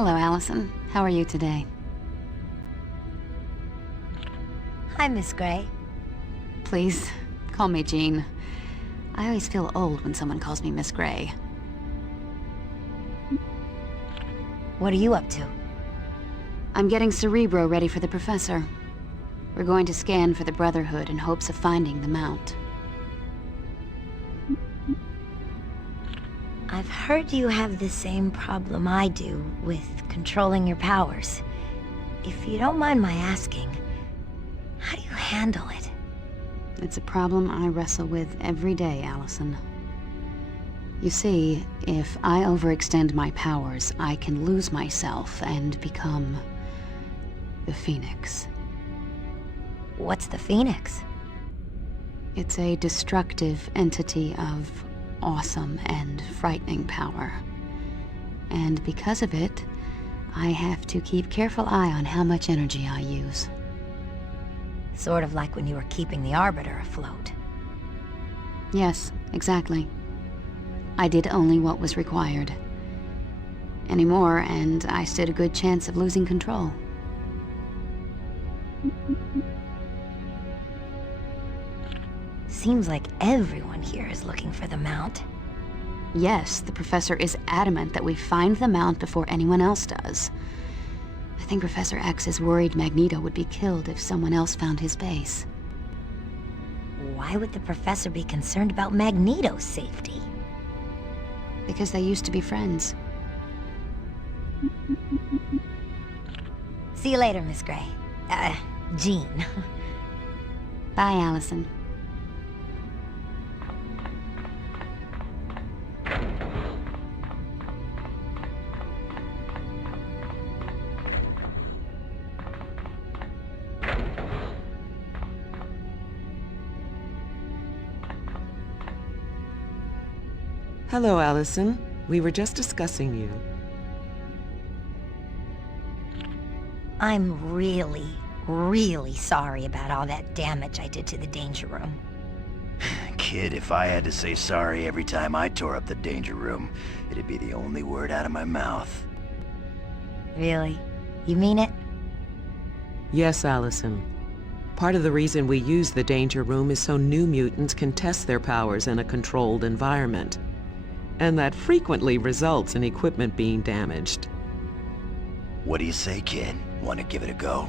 Hello, Allison. How are you today? Hi, Miss Gray. Please, call me Jean. I always feel old when someone calls me Miss Gray. What are you up to? I'm getting Cerebro ready for the Professor. We're going to scan for the Brotherhood in hopes of finding the Mount. I've heard you have the same problem I do with controlling your powers. If you don't mind my asking, how do you handle it? It's a problem I wrestle with every day, Allison. You see, if I overextend my powers, I can lose myself and become the Phoenix. What's the Phoenix? It's a destructive entity of awesome and frightening power. And because of it, I have to keep careful eye on how much energy I use. Sort of like when you were keeping the Arbiter afloat. Yes, exactly. I did only what was required. Any more, and I stood a good chance of losing control. Seems like everyone here is looking for the Mount. Yes, the Professor is adamant that we find the Mount before anyone else does. I think Professor X is worried Magneto would be killed if someone else found his base. Why would the Professor be concerned about Magneto's safety? Because they used to be friends. See you later, Miss Gray. Jean. Bye, Allison. Hello, Allison. We were just discussing you. I'm really sorry about all that damage I did to the Danger Room. Kid, if I had to say sorry every time I tore up the Danger Room, it'd be the only word out of my mouth. Really? You mean it? Yes, Allison. Part of the reason we use the Danger Room is so new mutants can test their powers in a controlled environment. And that frequently results in equipment being damaged. What do you say, kid? Want to give it a go?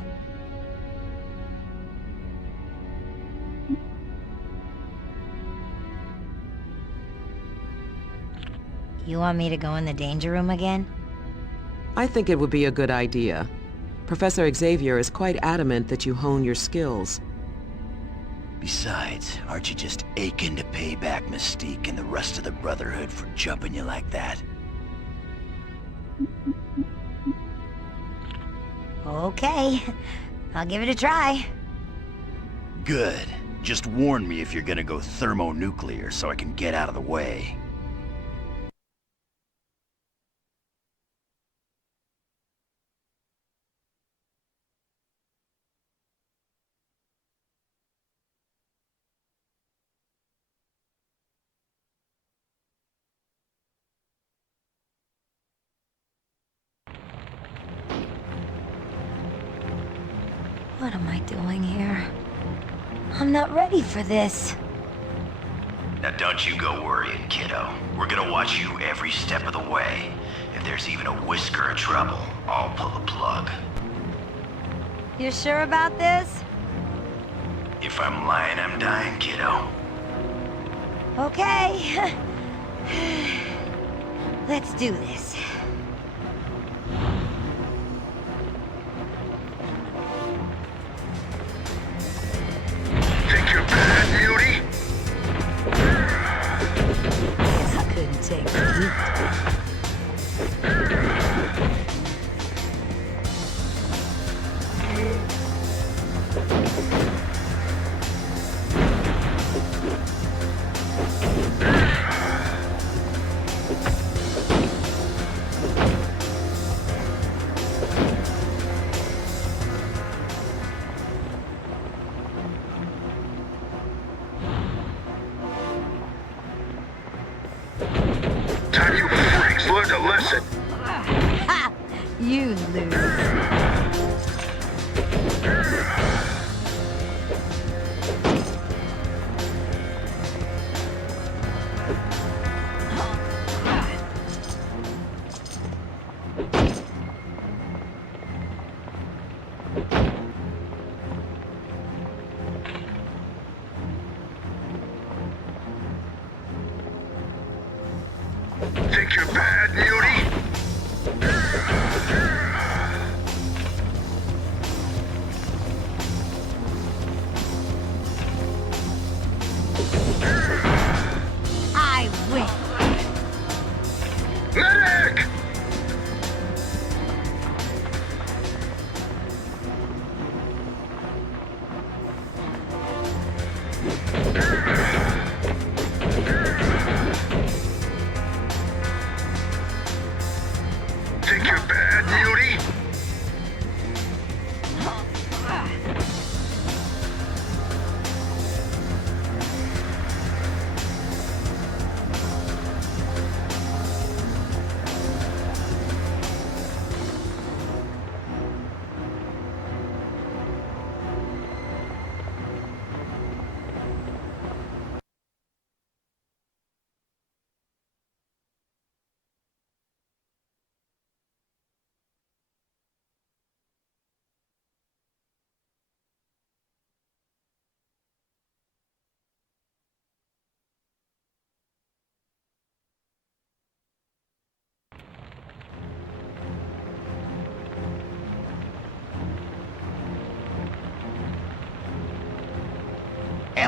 You want me to go in the Danger Room again? I think it would be a good idea. Professor Xavier is quite adamant that you hone your skills. Besides, aren't you just aching to pay back Mystique and the rest of the Brotherhood for jumping you like that? Okay. I'll give it a try. Good. Just warn me if you're gonna go thermonuclear so I can get out of the way. What am I doing here? I'm not ready for this. Now don't you go worrying, kiddo. We're gonna watch you every step of the way. If there's even a whisker of trouble, I'll pull the plug. You sure about this? If I'm lying, I'm dying, kiddo. Okay. Let's do this. Think you're bad, beauty? Guess I couldn't take the heat.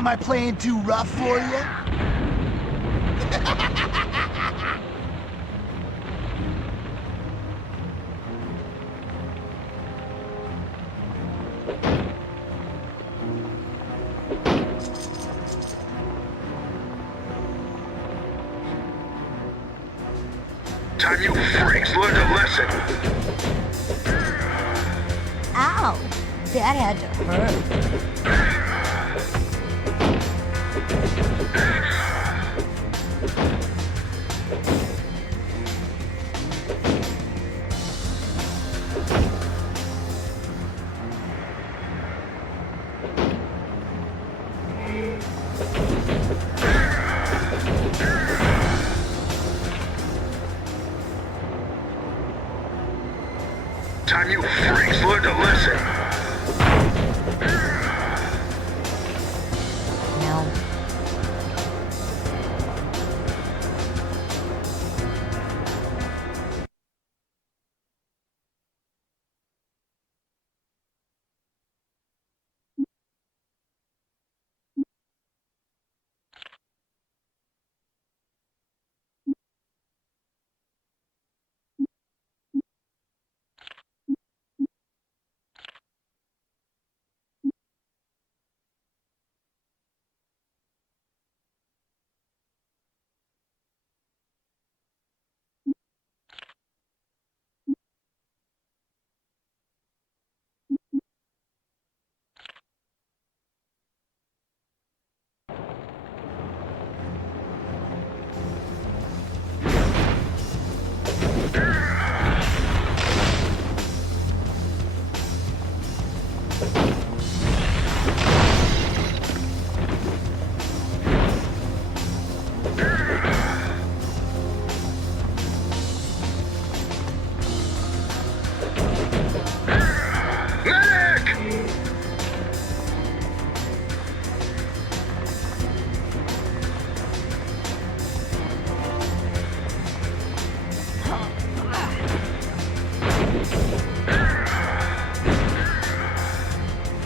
Am I playing too rough for you? Time you freaks learned a lesson. Ow! That had to hurt. Time you freaks learned a lesson. No.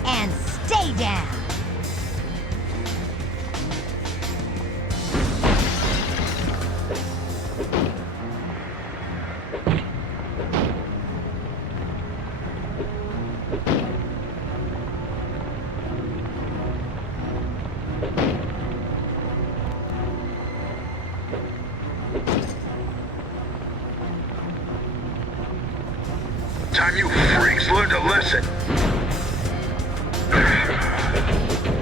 And stay down! Time you freaks learned a lesson.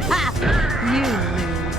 Ha! You lose.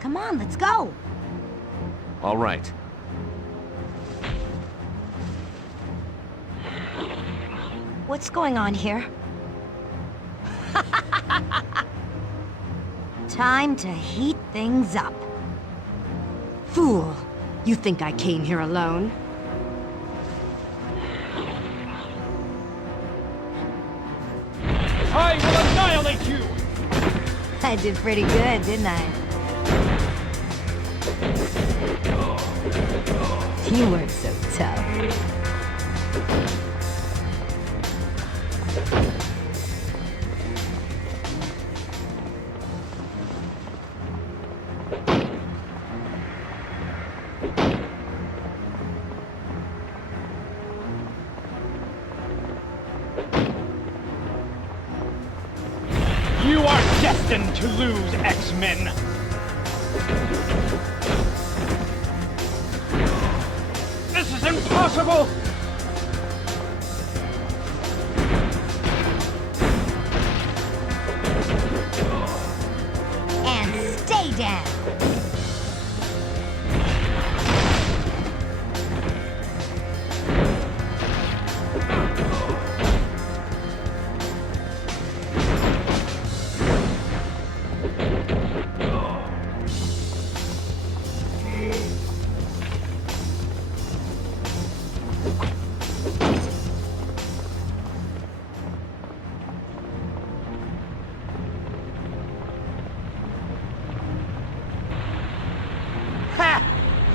Come on, let's go! All right. What's going on here? Time to heat things up. Fool! You think I came here alone? I will annihilate you! I did pretty good, didn't I? You weren't so tough. destined to lose, X-Men! This is impossible! And stay down! Ha!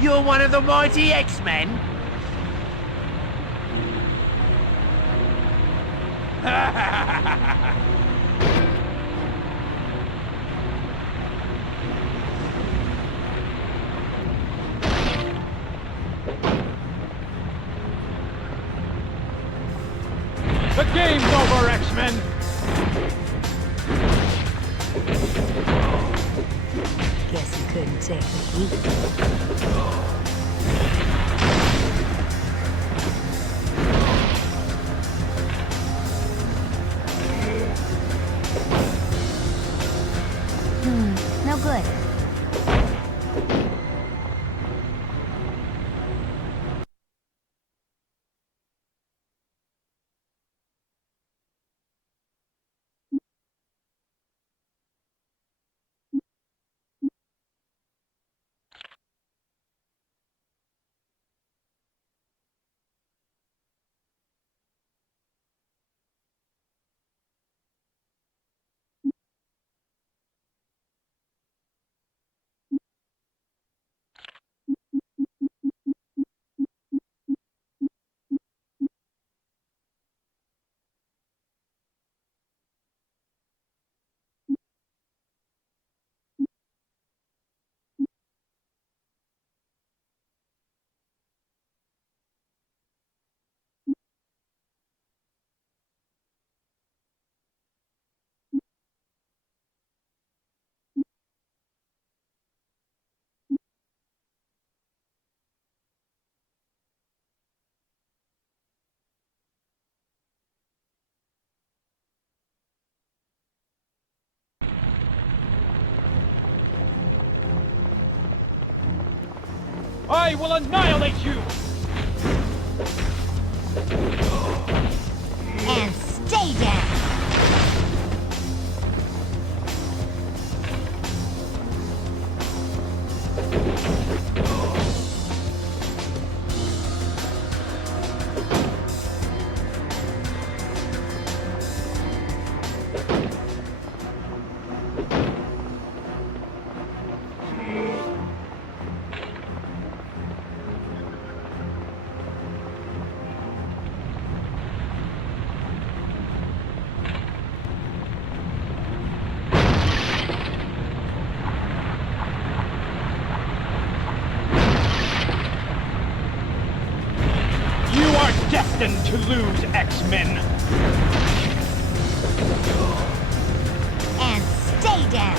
You're one of the mighty X-Men? The game's over, X-Men! Guess you couldn't take the heat. No good. I will annihilate you! And stay down! Destined to lose, X-Men! And stay down!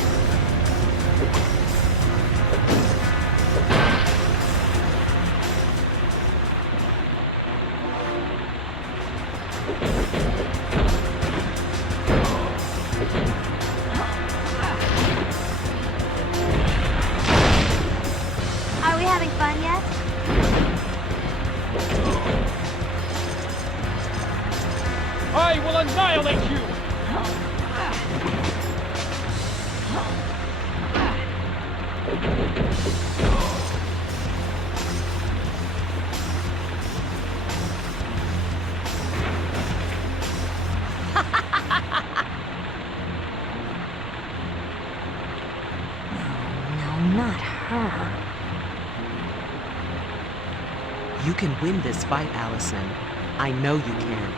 Are we having fun yet? I will annihilate you! No, not her. You can win this fight, Allison. I know you can.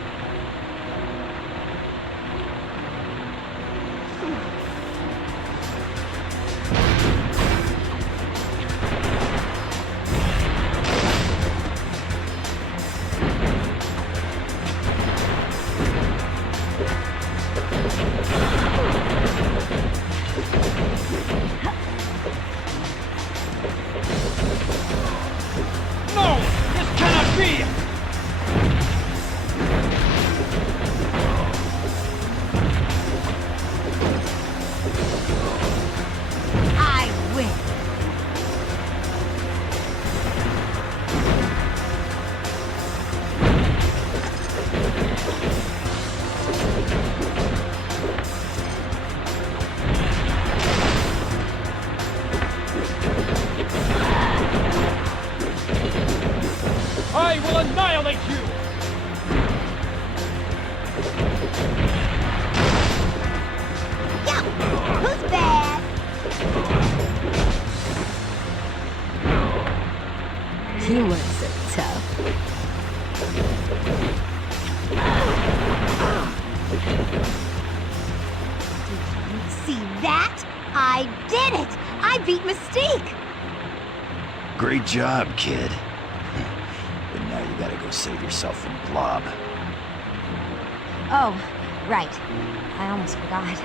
You weren't so tough. Did you see that? I did it! I beat Mystique! Great job, kid. But now you gotta go save yourself from Blob. Oh, right. I almost forgot.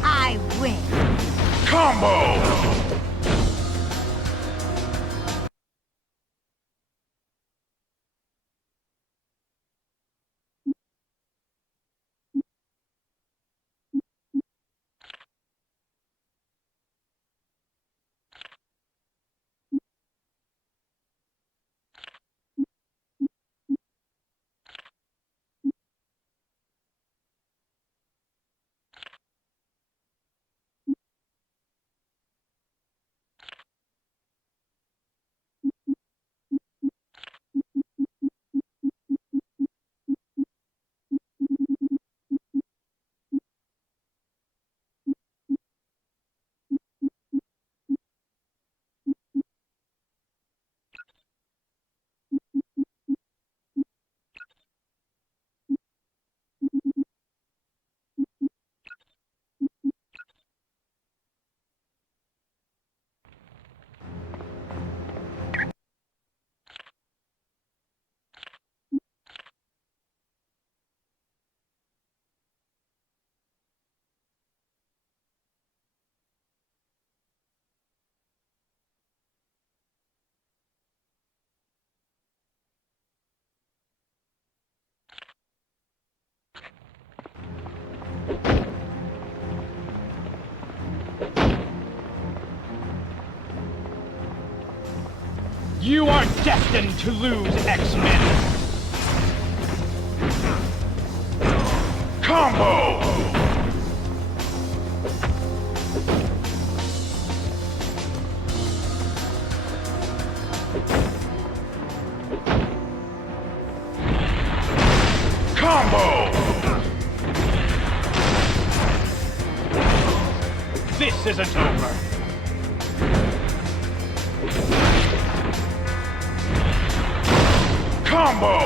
I win. Combo! You are destined to lose, X-Men! Combo! Combo! This isn't over. Combo!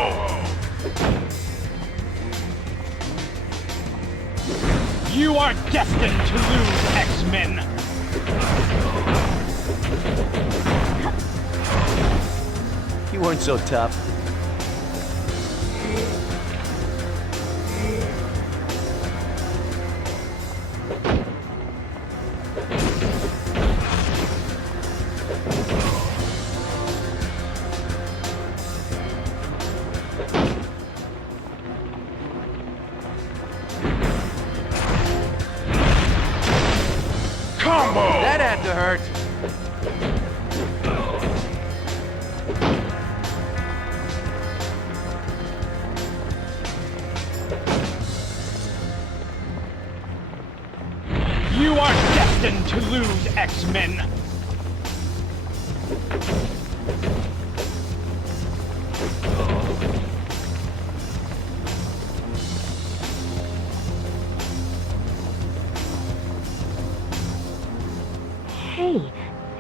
You are destined to lose, X-Men! You weren't so tough. Combo! That had to hurt. You are destined to lose, X-Men! Hey,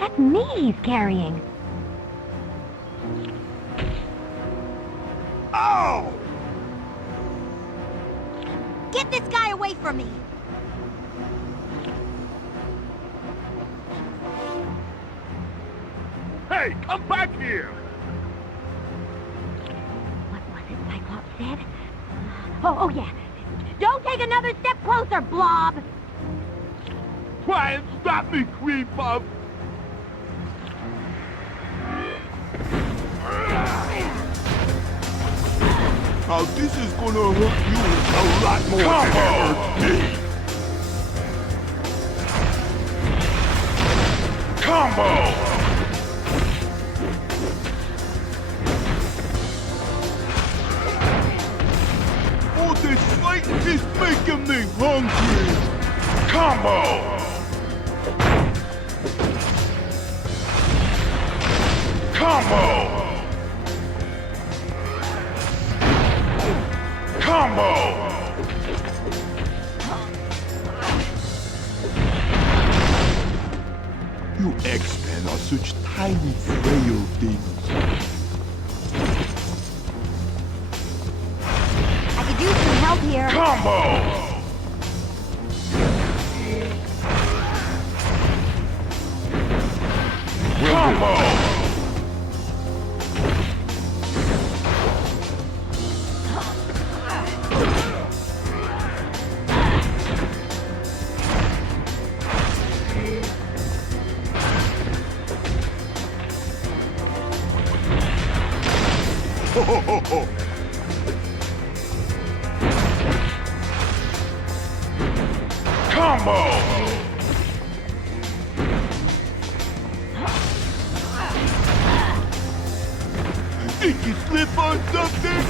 that's me he's carrying. Oh! Get this guy away from me! Hey, come back here! What was it Cyclops said? Oh yeah. Don't take another step closer, Blob! Try and stop me, Cream Puff! Now this is gonna hurt you a lot more than it hurt me. Combo! All this fight is making me hungry. Combo! Combo! Combo! You X-Men are such tiny, frail things. I could use some help here. Combo! Combo! Ho ho ho ho! Combo! Did you slip on something?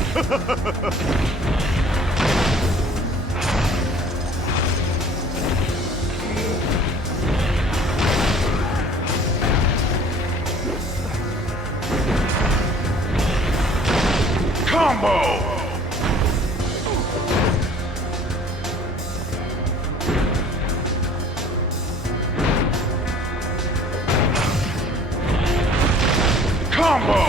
Combo! Combo!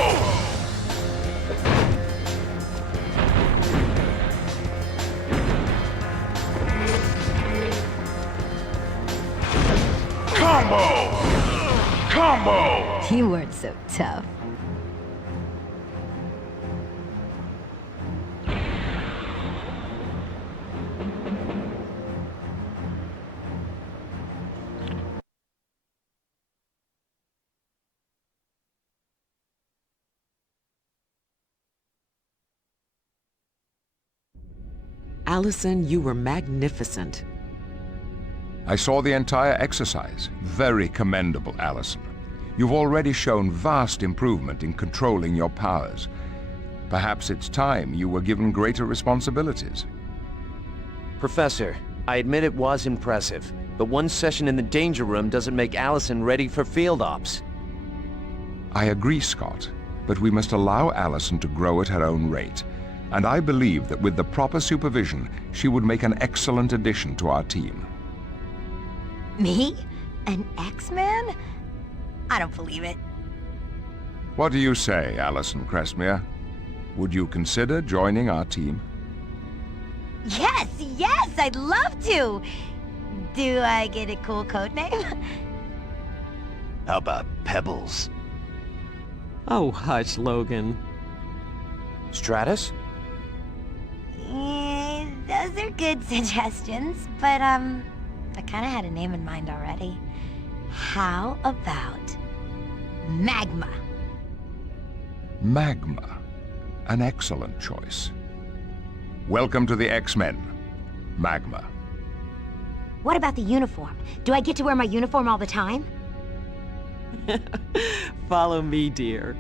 Combo! Combo! You weren't so tough. Alison, you were magnificent. I saw the entire exercise. Very commendable, Alison. You've already shown vast improvement in controlling your powers. Perhaps it's time you were given greater responsibilities. Professor, I admit it was impressive, but one session in the danger room doesn't make Alison ready for field ops. I agree, Scott, but we must allow Alison to grow at her own rate. And I believe that with the proper supervision, she would make an excellent addition to our team. Me? An X-Man? I don't believe it. What do you say, Alison Crestmere? Would you consider joining our team? Yes, yes, I'd love to! Do I get a cool code name? How about Pebbles? Oh, hush, Logan. Stratus? Those are good suggestions, but I kinda had a name in mind already. How about Magma? Magma. An excellent choice. Welcome to the X-Men, Magma. What about the uniform? Do I get to wear my uniform all the time? Follow me, dear.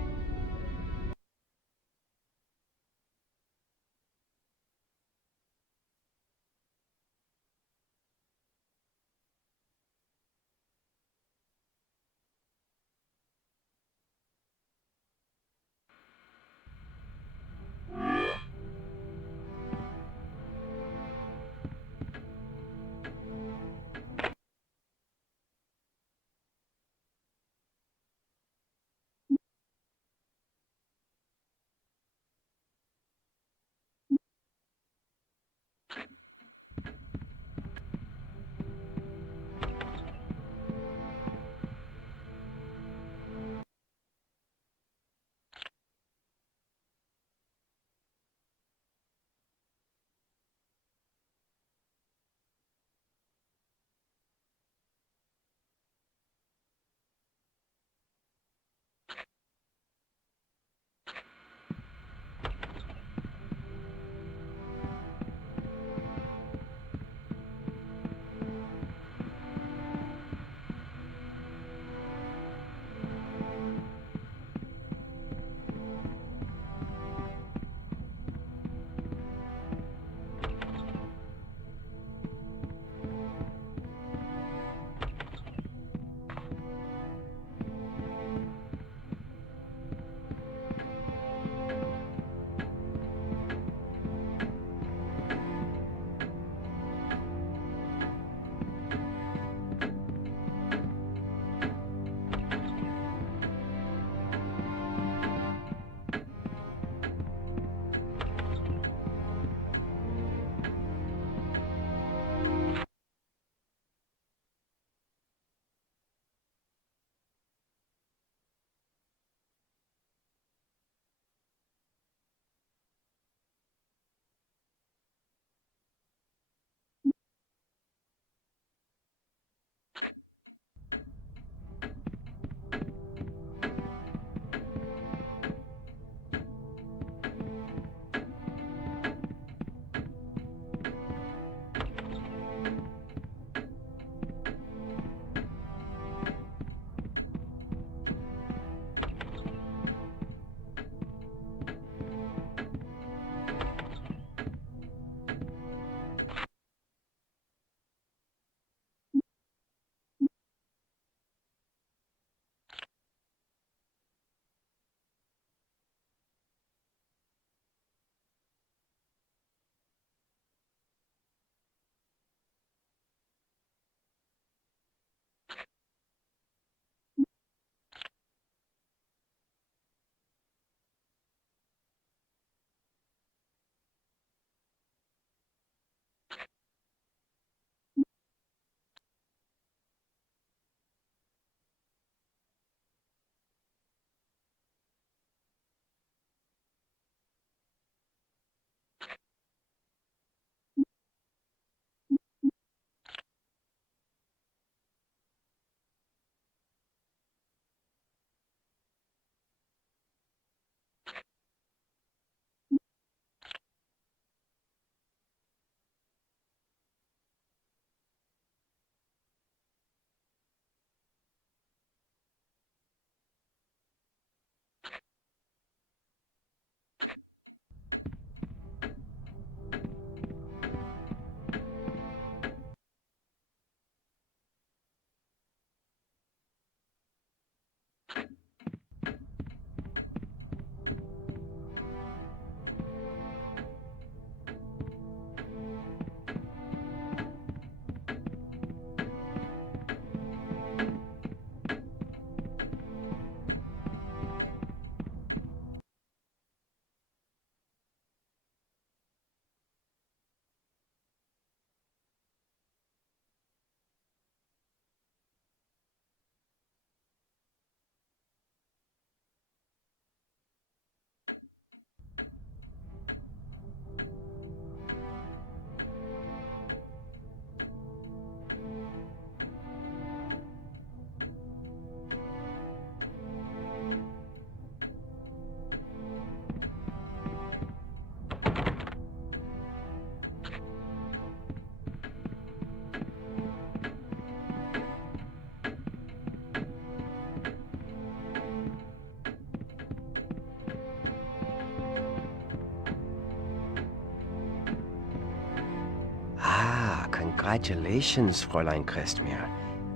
Congratulations, Fräulein Crestmere.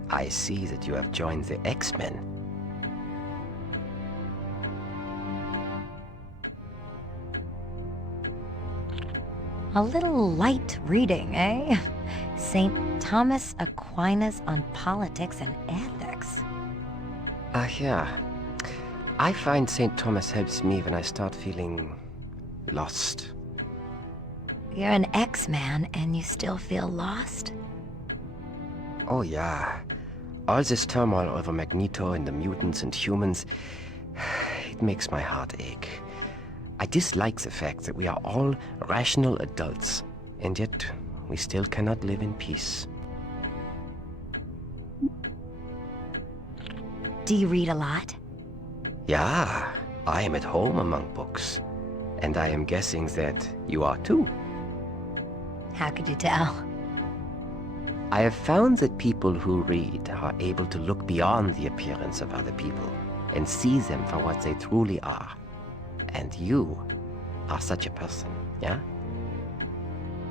I see that you have joined the X-Men. A little light reading, eh? St. Thomas Aquinas on politics and ethics. Yeah. I find St. Thomas helps me when I start feeling lost. You're an X-Man and you still feel lost? Oh yeah. All this turmoil over Magneto and the mutants and humans, it makes my heart ache. I dislike the fact that we are all rational adults, and yet we still cannot live in peace. Do you read a lot? Yeah, I am at home among books. And I am guessing that you are too. How could you tell? I have found that people who read are able to look beyond the appearance of other people and see them for what they truly are. And you are such a person, yeah?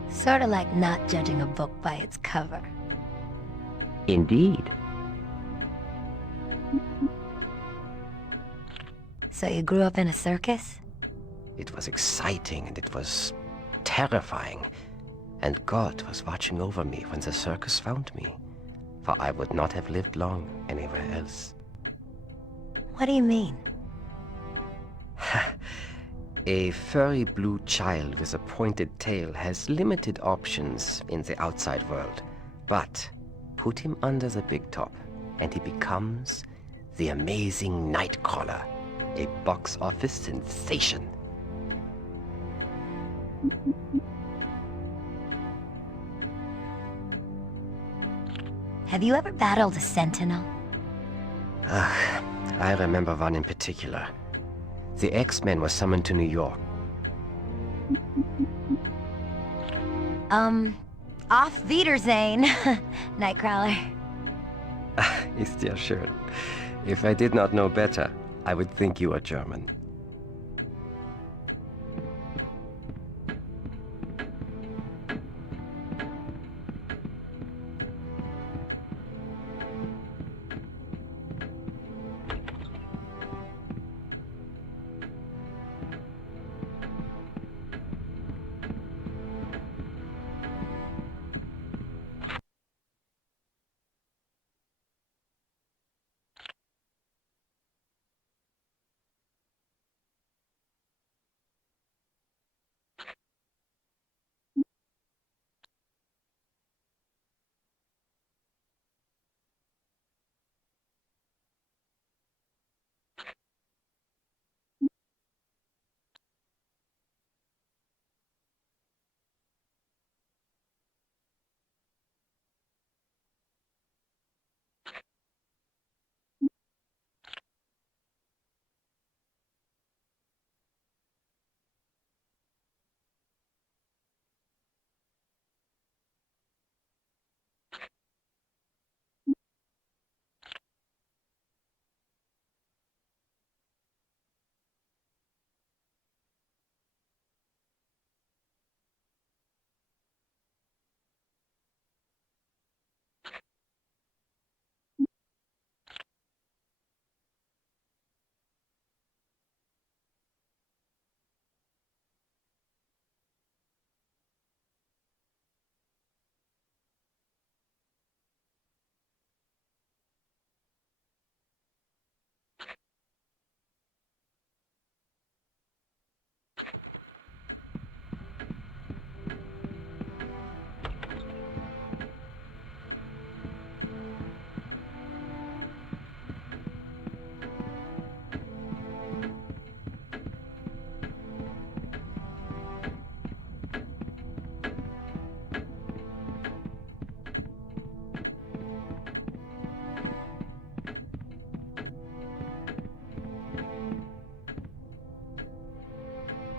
Sort of like not judging a book by its cover. Indeed. So you grew up in a circus? It was exciting and it was terrifying. And God was watching over me when the circus found me. For I would not have lived long anywhere else. What do you mean? A furry blue child with a pointed tail has limited options in the outside world. But put him under the big top, and he becomes the amazing Nightcrawler, a box office sensation. Have you ever battled a Sentinel? I remember one in particular. The X-Men were summoned to New York. Auf Wiedersehen, Nightcrawler. Ist ja schön. If I did not know better, I would think you are German.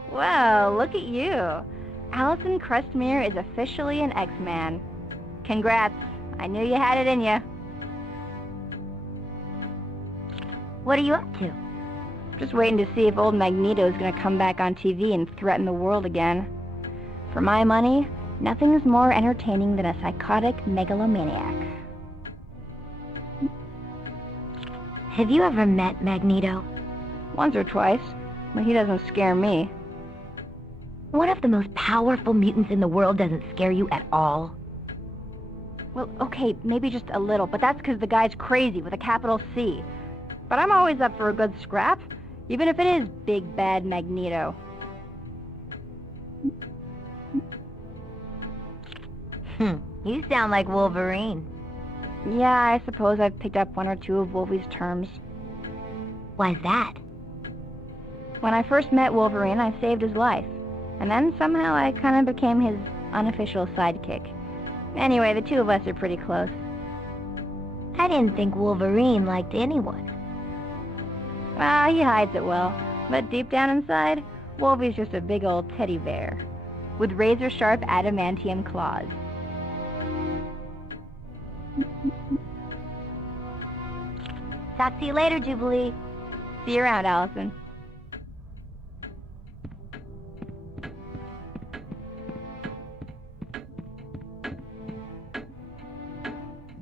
Well, look at you. Alison Crestmere is officially an X-Man. Congrats. I knew you had it in you. What are you up to? Just waiting to see if old Magneto is going to come back on TV and threaten the world again. For my money, Nothing's more entertaining than a psychotic megalomaniac. Have you ever met Magneto? Once or twice, but he doesn't scare me. One of the most powerful mutants in the world doesn't scare you at all? Well, okay, maybe just a little, but that's because the guy's crazy with a capital C. But I'm always up for a good scrap, even if it is big bad Magneto. You sound like Wolverine. Yeah, I suppose I've picked up one or two of Wolvie's terms. Why's that? When I first met Wolverine, I saved his life. And then somehow I kind of became his unofficial sidekick. Anyway, the two of us are pretty close. I didn't think Wolverine liked anyone. Well, he hides it well. But deep down inside, Wolvie's just a big old teddy bear. With razor-sharp adamantium claws. Talk to you later, Jubilee. See you around, Allison.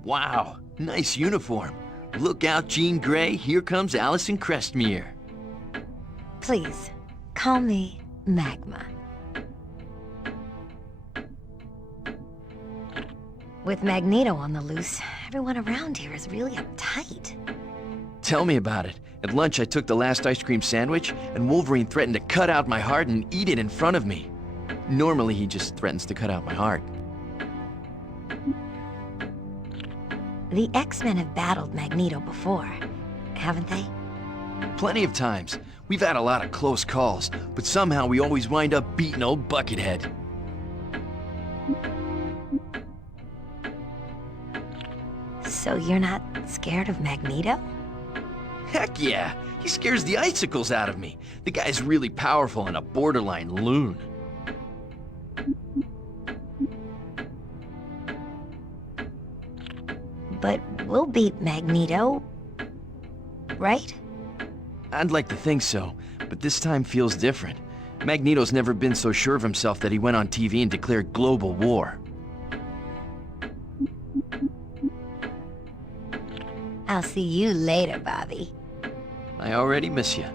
Wow, nice uniform. Look out, Jean Grey, here comes Alison Crestmere. Please, call me Magma. With Magneto on the loose, everyone around here is really uptight. Tell me about it. At lunch, I took the last ice cream sandwich, and Wolverine threatened to cut out my heart and eat it in front of me. Normally, he just threatens to cut out my heart. The X-Men have battled Magneto before, haven't they? Plenty of times. We've had a lot of close calls, but somehow we always wind up beating old Buckethead. So you're not scared of Magneto? Heck yeah! He scares the icicles out of me. The guy's really powerful and a borderline loon. But we'll beat Magneto, right? I'd like to think so, but this time feels different. Magneto's never been so sure of himself that he went on TV and declared global war. I'll see you later, Bobby. I already miss you.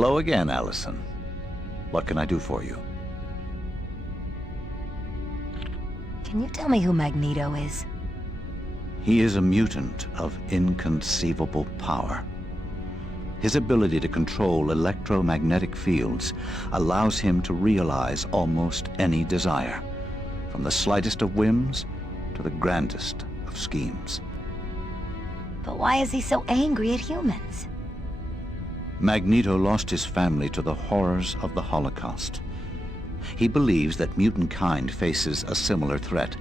Hello again, Alison. What can I do for you? Can you tell me who Magneto is? He is a mutant of inconceivable power. His ability to control electromagnetic fields allows him to realize almost any desire, from the slightest of whims to the grandest of schemes. But why is he so angry at humans? Magneto lost his family to the horrors of the Holocaust. He believes that mutant kind faces a similar threat,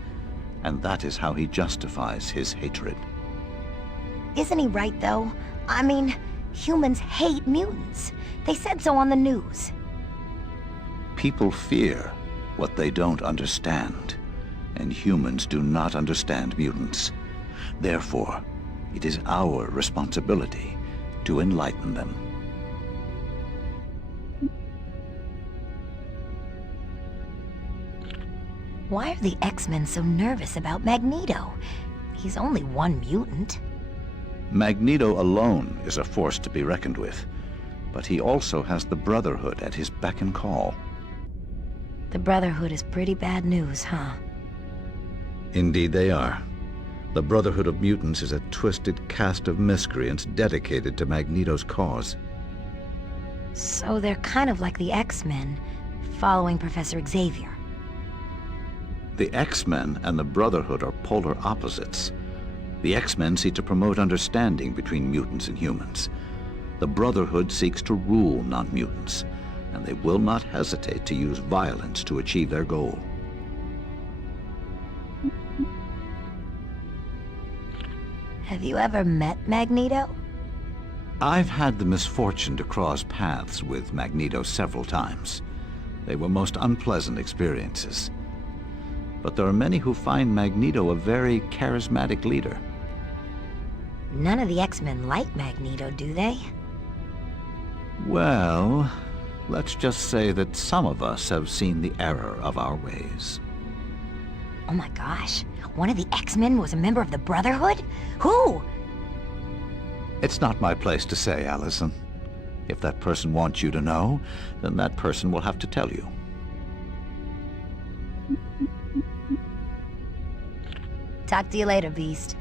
and that is how he justifies his hatred. Isn't he right, though? I mean, humans hate mutants. They said so on the news. People fear what they don't understand, and humans do not understand mutants. Therefore, it is our responsibility to enlighten them. Why are the X-Men so nervous about Magneto? He's only one mutant. Magneto alone is a force to be reckoned with, but he also has the Brotherhood at his beck and call. The Brotherhood is pretty bad news, huh? Indeed they are. The Brotherhood of Mutants is a twisted cast of miscreants dedicated to Magneto's cause. So they're kind of like the X-Men, following Professor Xavier. The X-Men and the Brotherhood are polar opposites. The X-Men seek to promote understanding between mutants and humans. The Brotherhood seeks to rule non-mutants, and they will not hesitate to use violence to achieve their goal. Have you ever met Magneto? I've had the misfortune to cross paths with Magneto several times. They were most unpleasant experiences. But there are many who find Magneto a very charismatic leader. None of the X-Men like Magneto, do they? Well, let's just say that some of us have seen the error of our ways. Oh my gosh, one of the X-Men was a member of the Brotherhood? Who? It's not my place to say, Alison. If that person wants you to know, then that person will have to tell you. Talk to you later, Beast.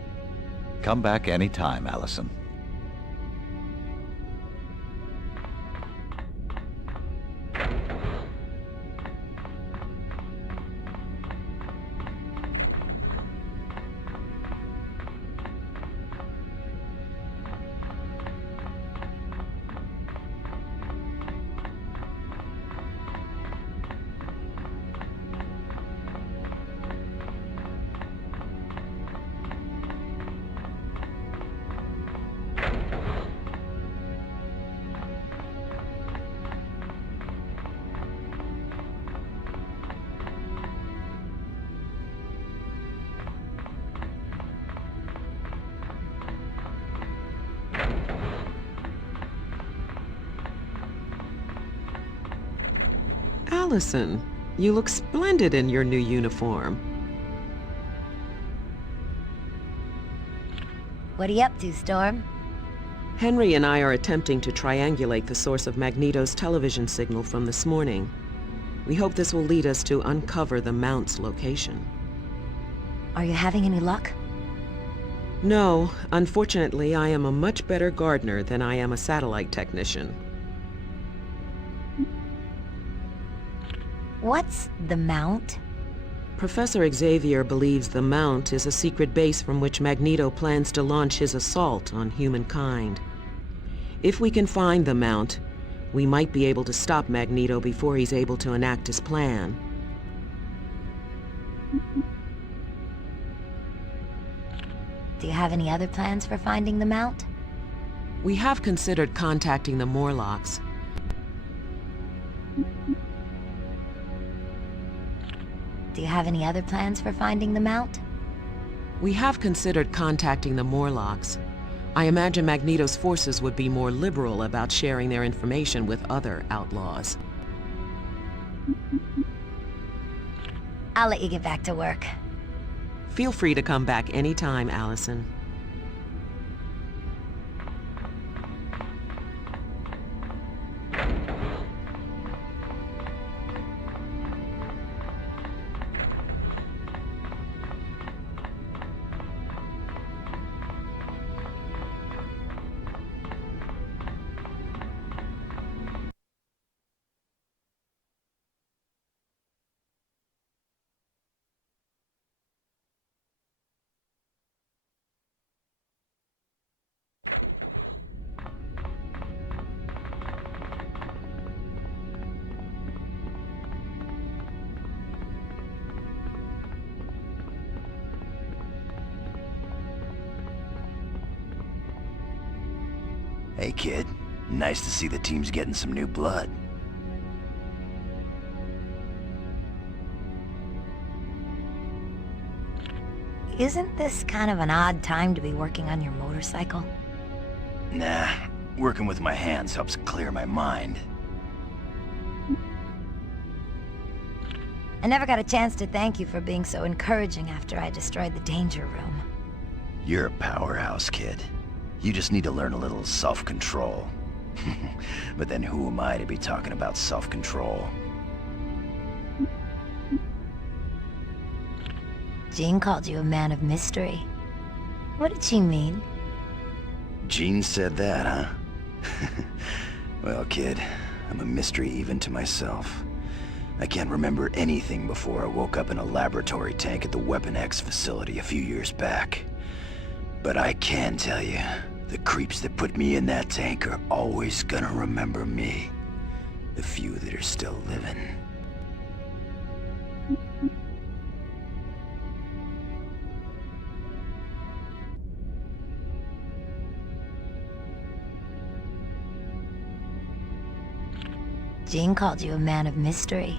Come back anytime, Alison. Alison, you look splendid in your new uniform. What are you up to, Storm? Henry and I are attempting to triangulate the source of Magneto's television signal from this morning. We hope this will lead us to uncover the Mount's location. Are you having any luck? No, unfortunately, I am a much better gardener than I am a satellite technician. What's the Mount? Professor Xavier believes the Mount is a secret base from which Magneto plans to launch his assault on humankind. If we can find the Mount, we might be able to stop Magneto before he's able to enact his plan. Do you have any other plans for finding the Mount? We have considered contacting the Morlocks. Do you have any other plans for finding the Mount? We have considered contacting the Morlocks. I imagine Magneto's forces would be more liberal about sharing their information with other outlaws. I'll let you get back to work. Feel free to come back anytime, Alison. Hey kid, nice to see the team's getting some new blood. Isn't this kind of an odd time to be working on your motorcycle? Nah, working with my hands helps clear my mind. I never got a chance to thank you for being so encouraging after I destroyed the danger room. You're a powerhouse, kid. You just need to learn a little self-control. But then who am I to be talking about self-control? Jean called you a man of mystery. What did she mean? Jean said that, huh? Well, kid, I'm a mystery even to myself. I can't remember anything before I woke up in a laboratory tank at the Weapon X facility a few years back. But I can tell you, the creeps that put me in that tank are always gonna remember me. The few that are still living. Jean called you a man of mystery.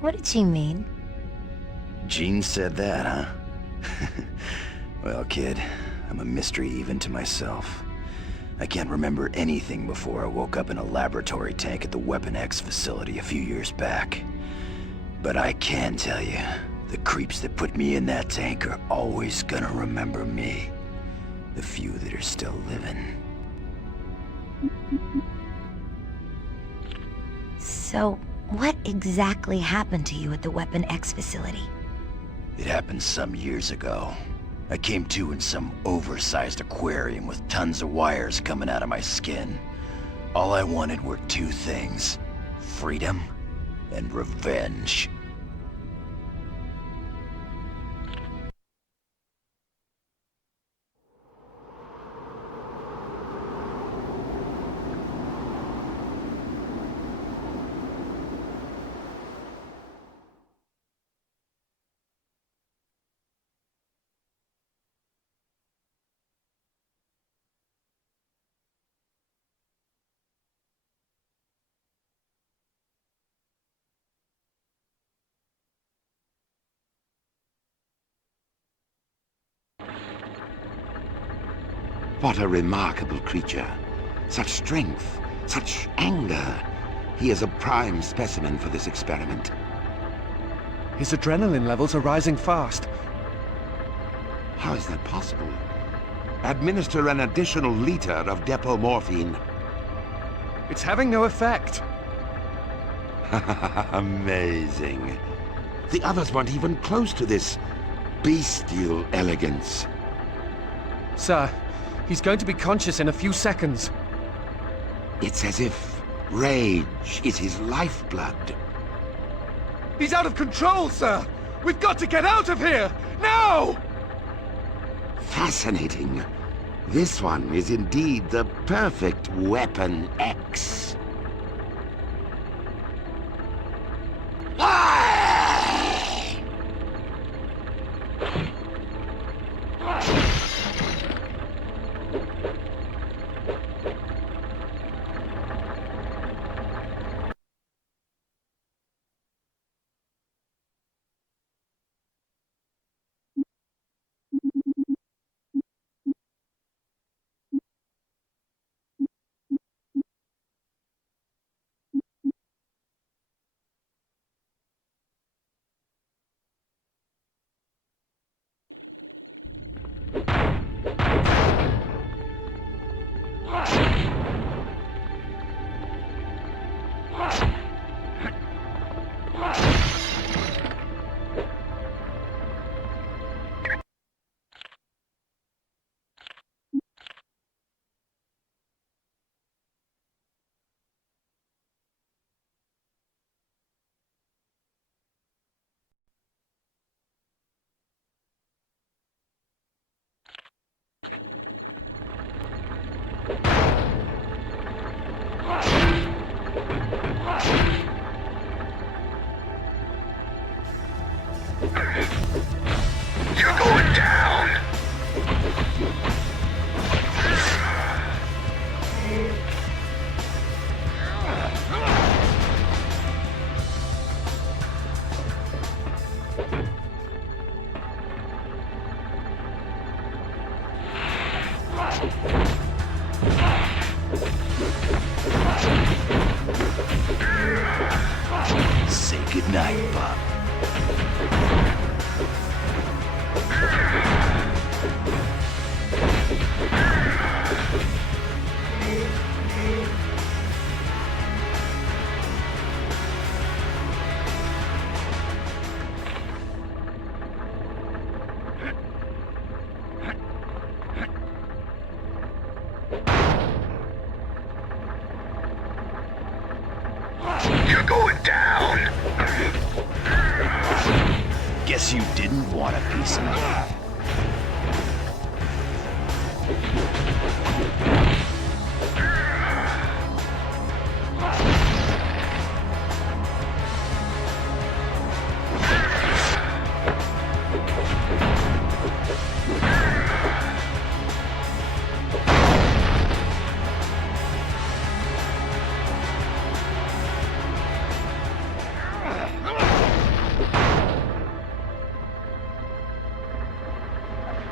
What did she mean? Jean said that, huh? Well, kid, I'm a mystery even to myself. I can't remember anything before I woke up in a laboratory tank at the Weapon X facility a few years back. But I can tell you, the creeps that put me in that tank are always gonna remember me. The few that are still living. So, what exactly happened to you at the Weapon X facility? It happened some years ago. I came to in some oversized aquarium with tons of wires coming out of my skin. All I wanted were two things: freedom and revenge. What a remarkable creature. Such strength, such anger. He is a prime specimen for this experiment. His adrenaline levels are rising fast. How is that possible? Administer an additional liter of depomorphine. It's having no effect. Amazing. The others weren't even close to this bestial elegance. Sir, he's going to be conscious in a few seconds. It's as if rage is his lifeblood. He's out of control, sir! We've got to get out of here! Now! Fascinating. This one is indeed the perfect Weapon X. You're going down! Say goodnight, Bob. You're going down! Guess you didn't want a piece of me.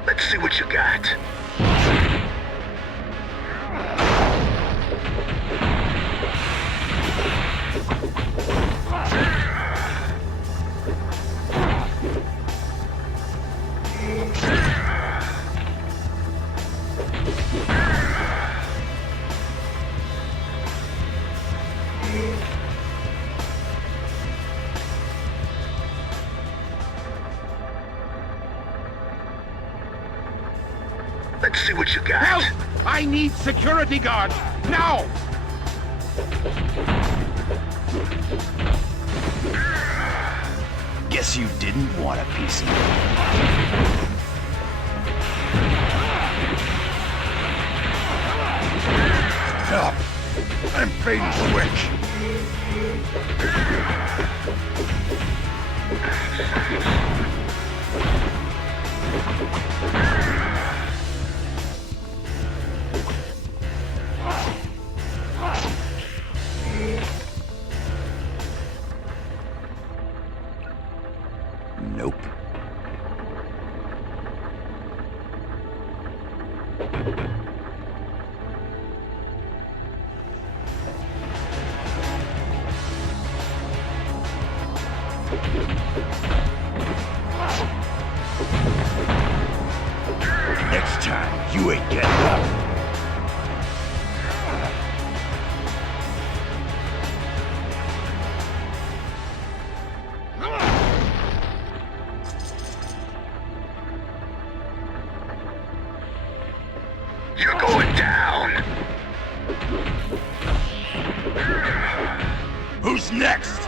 Let's see what you got. Let's see what you got. Help! I need security guards! Now! Guess you didn't want a piece of me. Stop! I'm fading switch! Nope. Next time, you ain't getting up. You're going down! Who's next?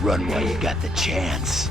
Run while you got the chance.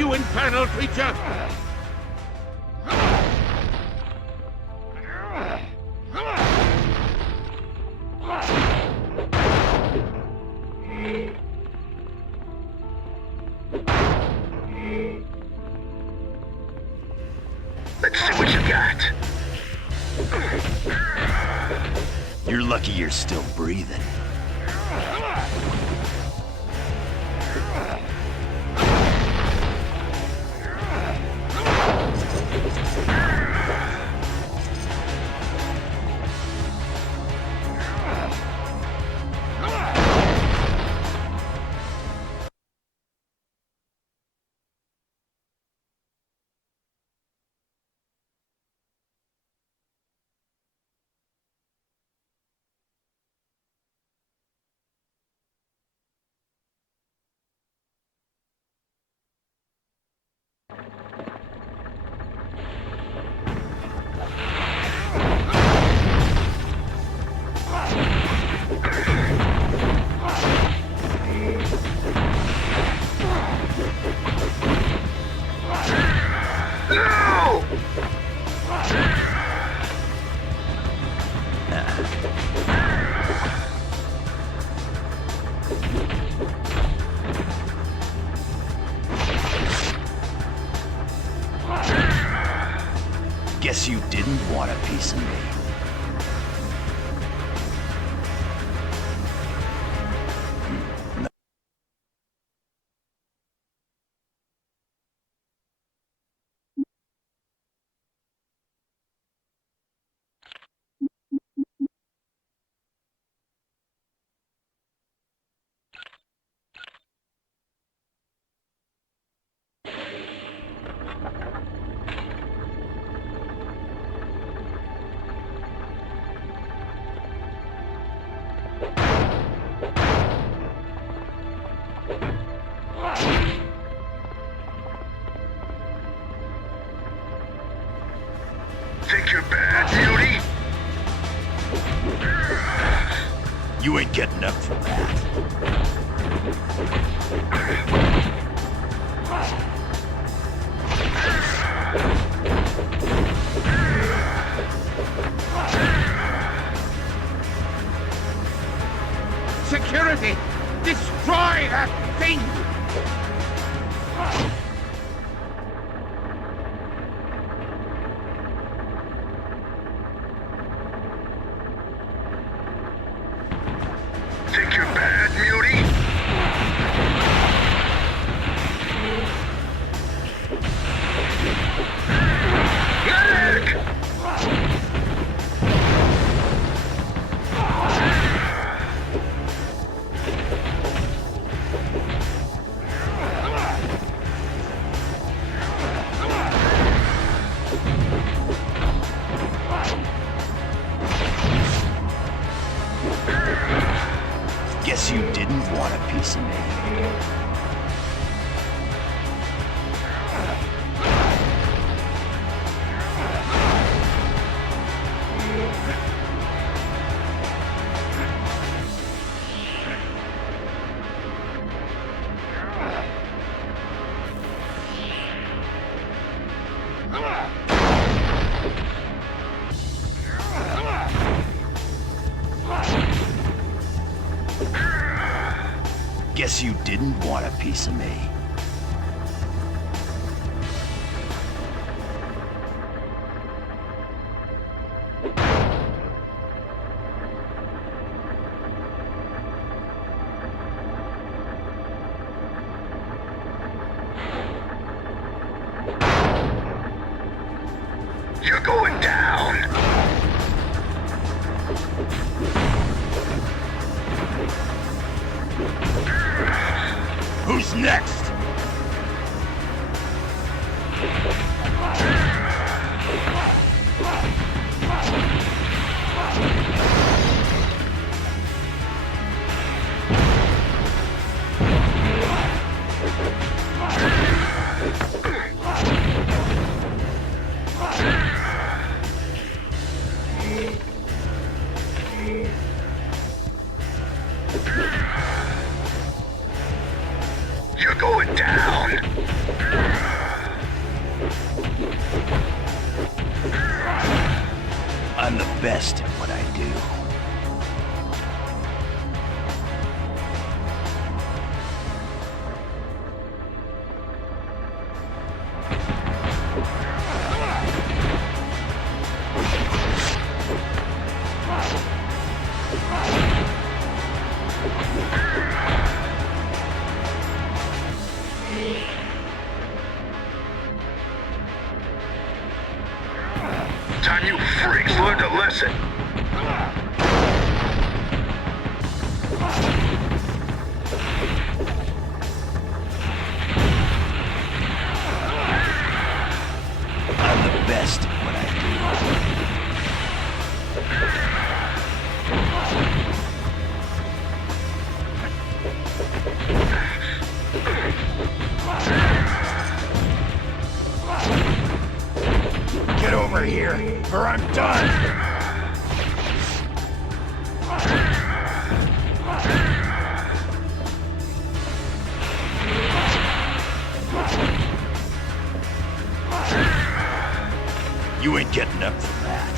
you infernal creature! Let's see what you got. You're lucky you're still breathing. Guess you didn't want a piece of me. Think you're bad, beauty? You ain't getting up from that. Security! Destroy that thing! Think you're bad, Mutie? Medic! Guess you didn't want a piece of me. Guess you didn't want a piece of me. You're going down! Who's next? You're going down! best at what I do. Time you freaks learned a lesson. I'm the best at what I do. Get over here, or I'm done! You ain't getting up from that.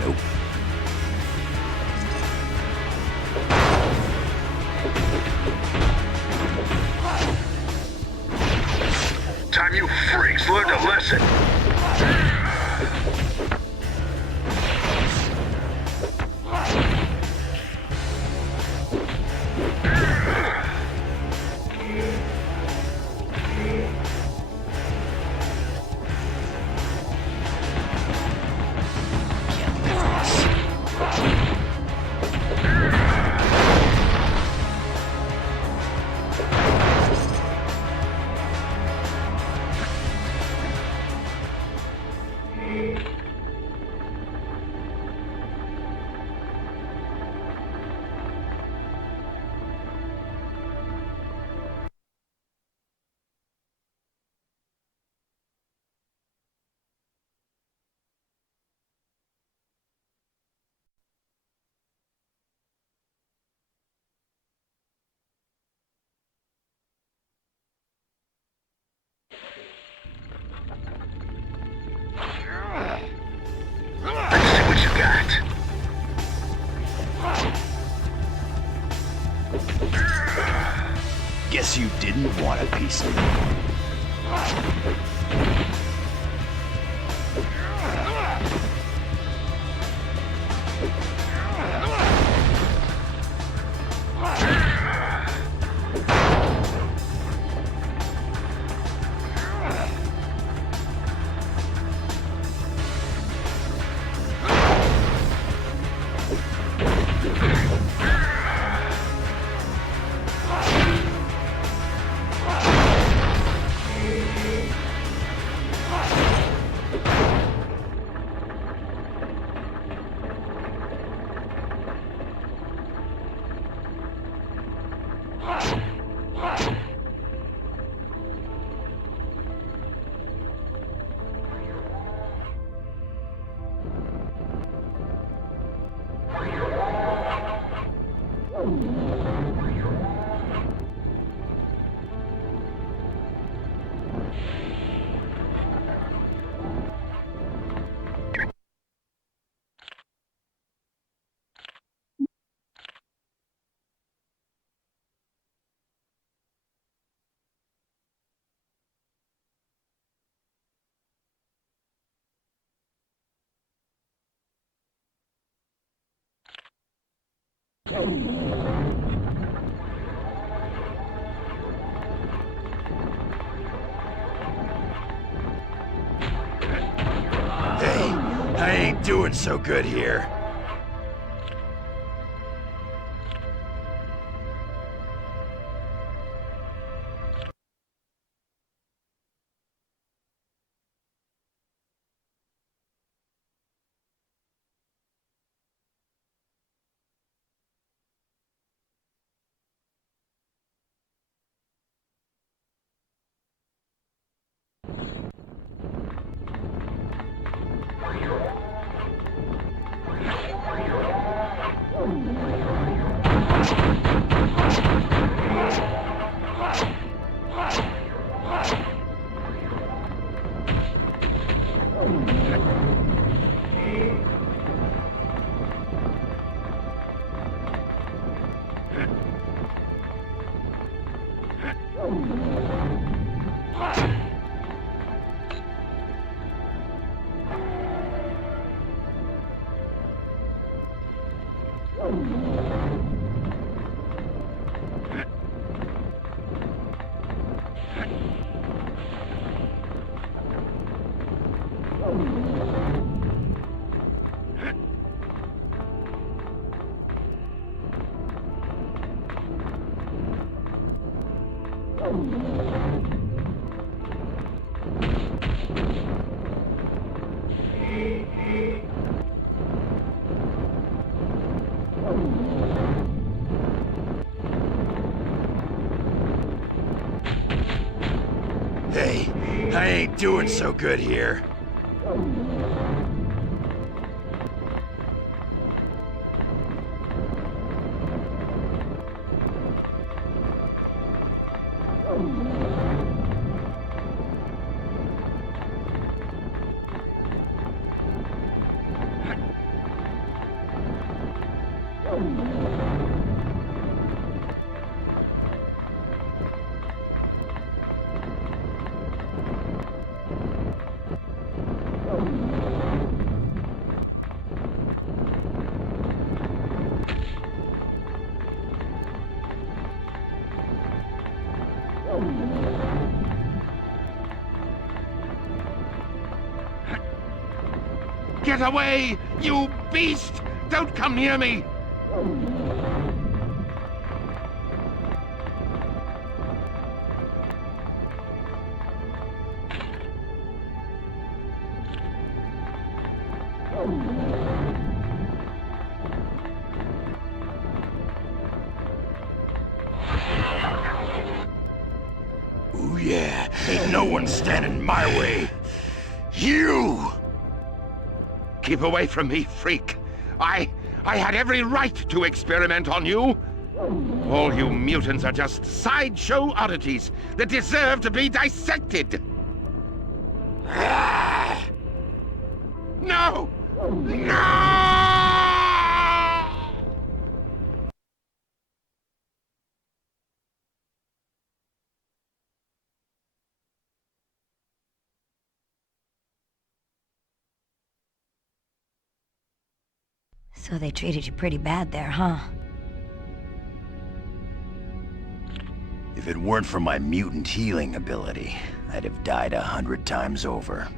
Nope. Time you freaks learned a lesson. Let's see what you got. Guess you didn't want a piece of me. Hey, I ain't doing so good here. Hey, I ain't doing so good here. Get away, you beast! Don't come near me! Ooh yeah, ain't no one standing in my way. You! Keep away from me, freak! I had every right to experiment on you! All you mutants are just sideshow oddities that deserve to be dissected! Ah! No! No! So they treated you pretty bad there, huh? If it weren't for my mutant healing ability, I'd have died 100 times over.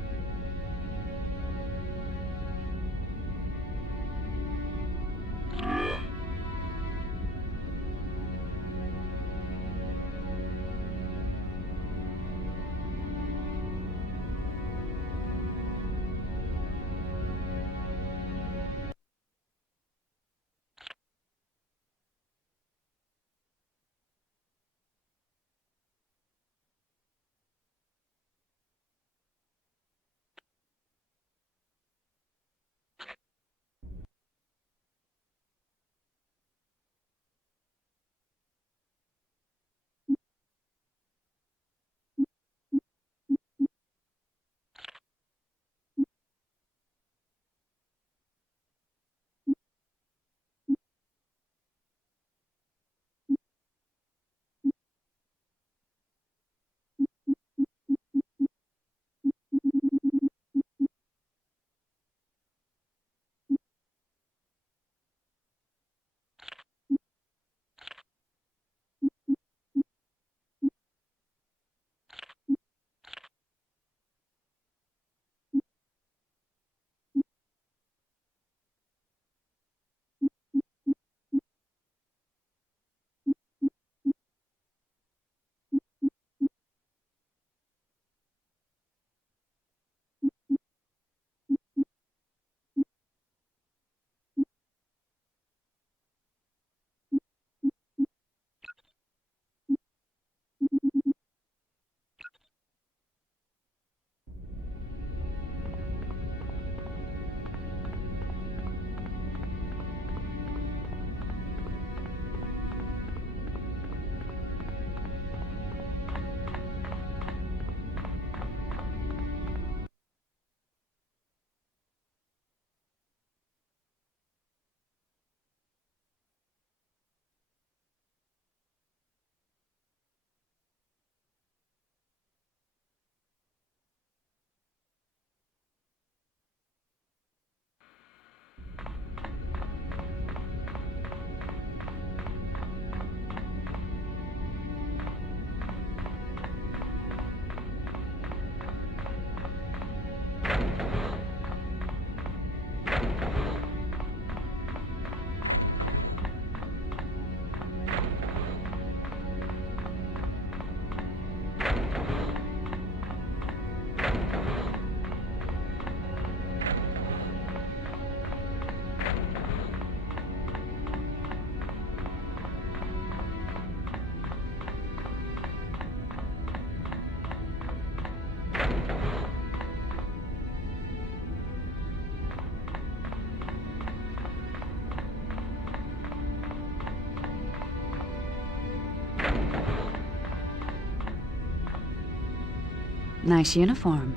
Nice uniform.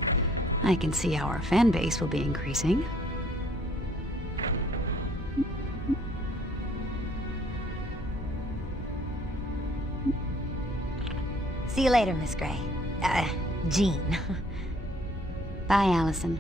I can see our fan base will be increasing. See you later, Miss Gray. Jean. Bye, Allison.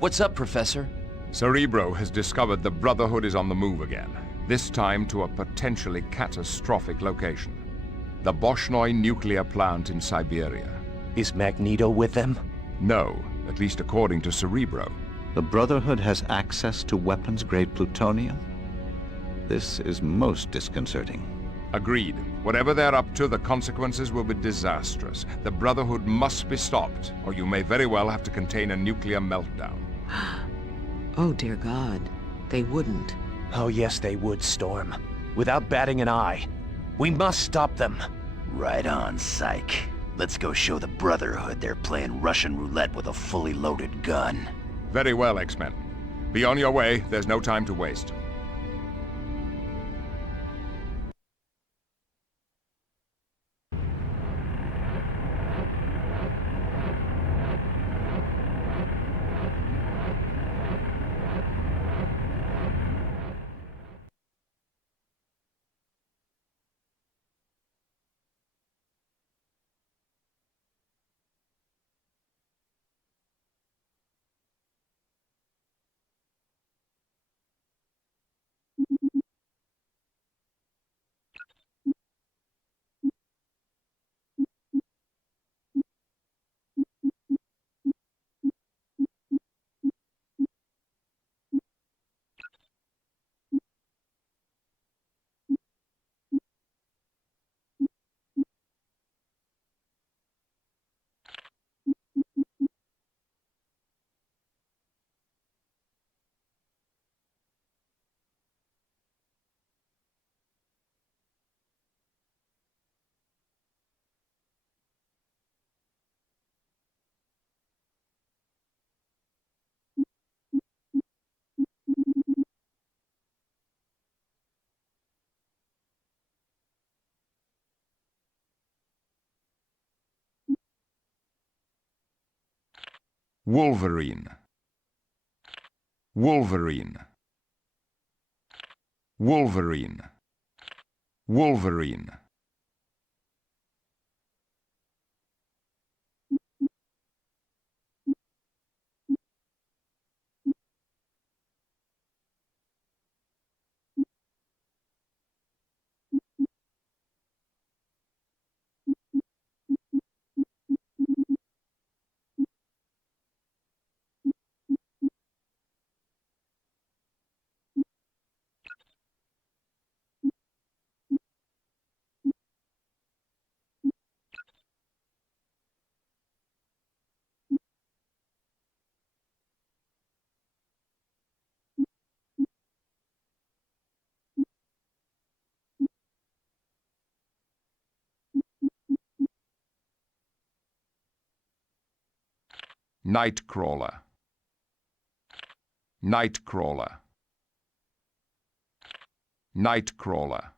What's up, Professor? Cerebro has discovered the Brotherhood is on the move again, this time to a potentially catastrophic location. The Boshnoi nuclear plant in Siberia. Is Magneto with them? No, at least according to Cerebro. The Brotherhood has access to weapons-grade plutonium? This is most disconcerting. Agreed. Whatever they're up to, the consequences will be disastrous. The Brotherhood must be stopped, or you may very well have to contain a nuclear meltdown. Oh, dear God. They wouldn't. Oh, yes, they would, Storm. Without batting an eye. We must stop them. Right on, Psych. Let's go show the Brotherhood they're playing Russian roulette with a fully loaded gun. Very well, X-Men. Be on your way. There's no time to waste. Wolverine. Wolverine. Wolverine. Wolverine. Nightcrawler. Nightcrawler. Nightcrawler.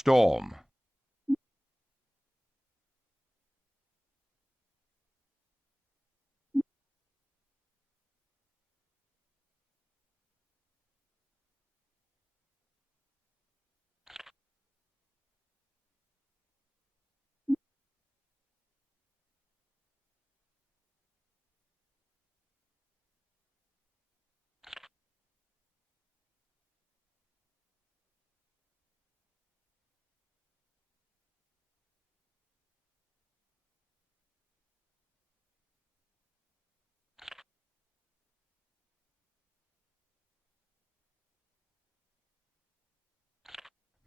Storm.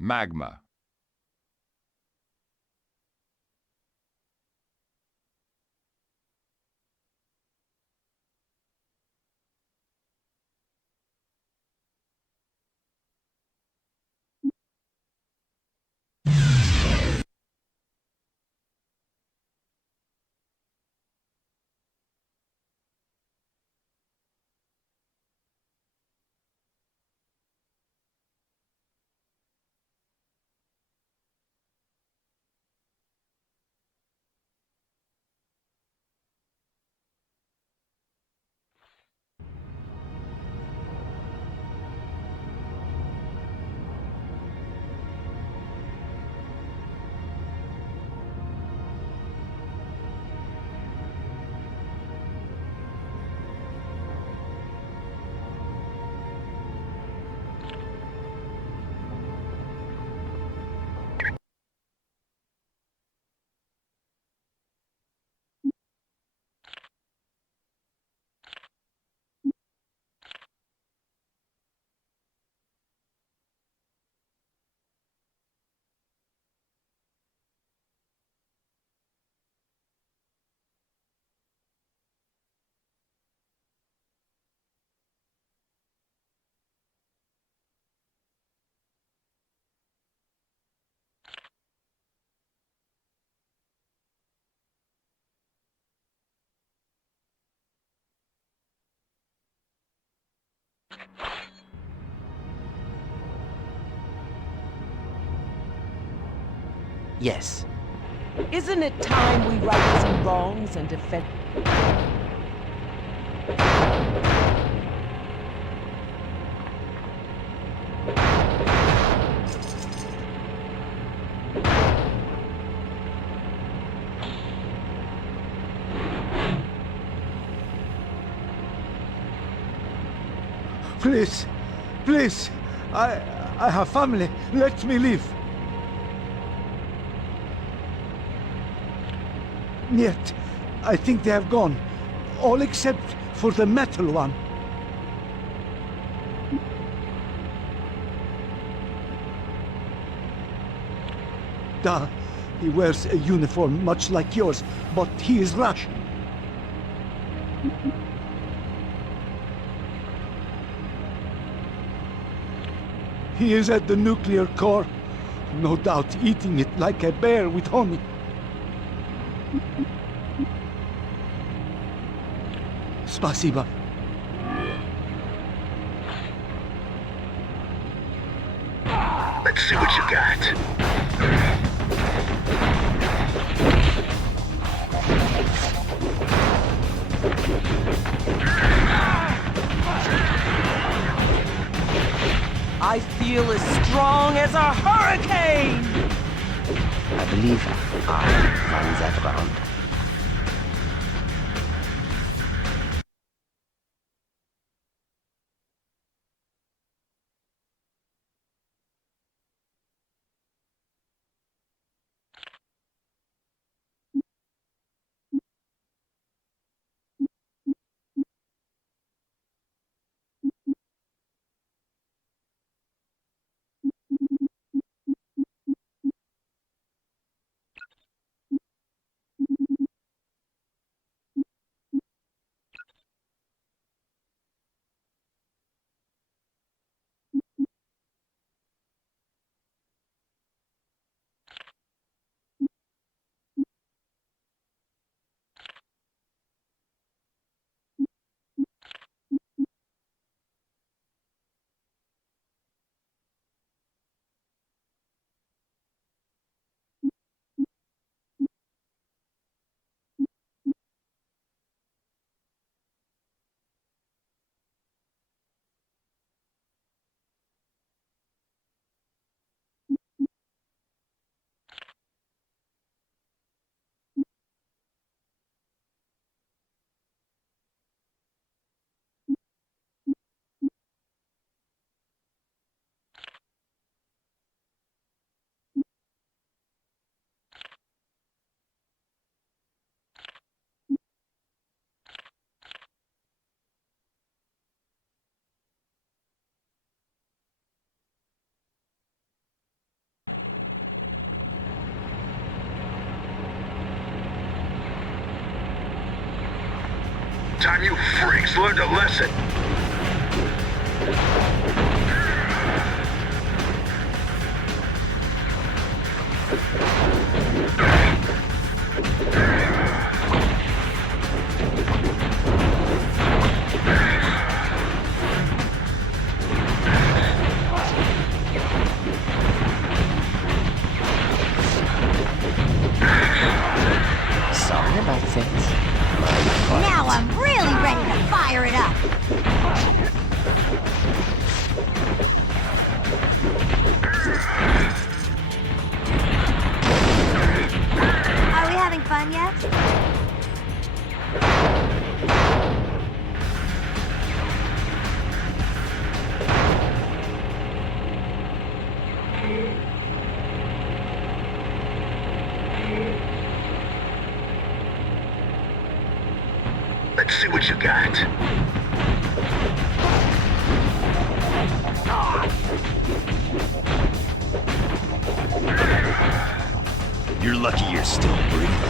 Magma. Yes. Isn't it time we right some wrongs and defend... Please, please, I have family. Let me live. Yet, I think they have gone. All except for the metal one. Duh. He wears a uniform much like yours, but he is Russian. He is at the nuclear core. No doubt eating it like a bear with honey. Spasiba. Let's see what you got. I feel as strong as a hurricane! I believe I run that round. Time you freaks learned a lesson. Sorry about things. Now I'm really ready to fire it up. Are we having fun yet? Let's see what you got. You're lucky you're still breathing.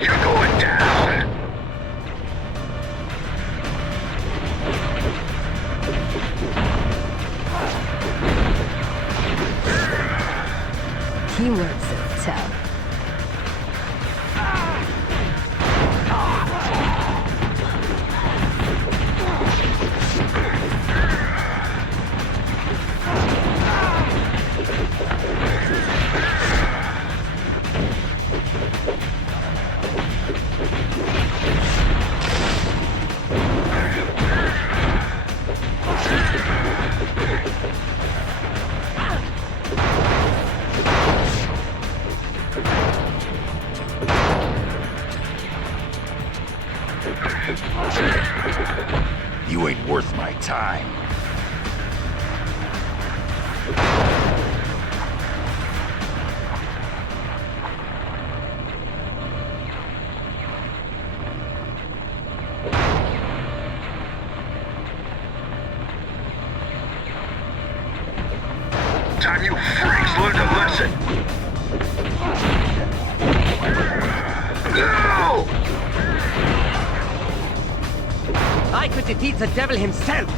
You're going down. Teamwork's so tough. You ain't worth my time. Time you freaks learned a lesson. No! I could defeat the devil himself!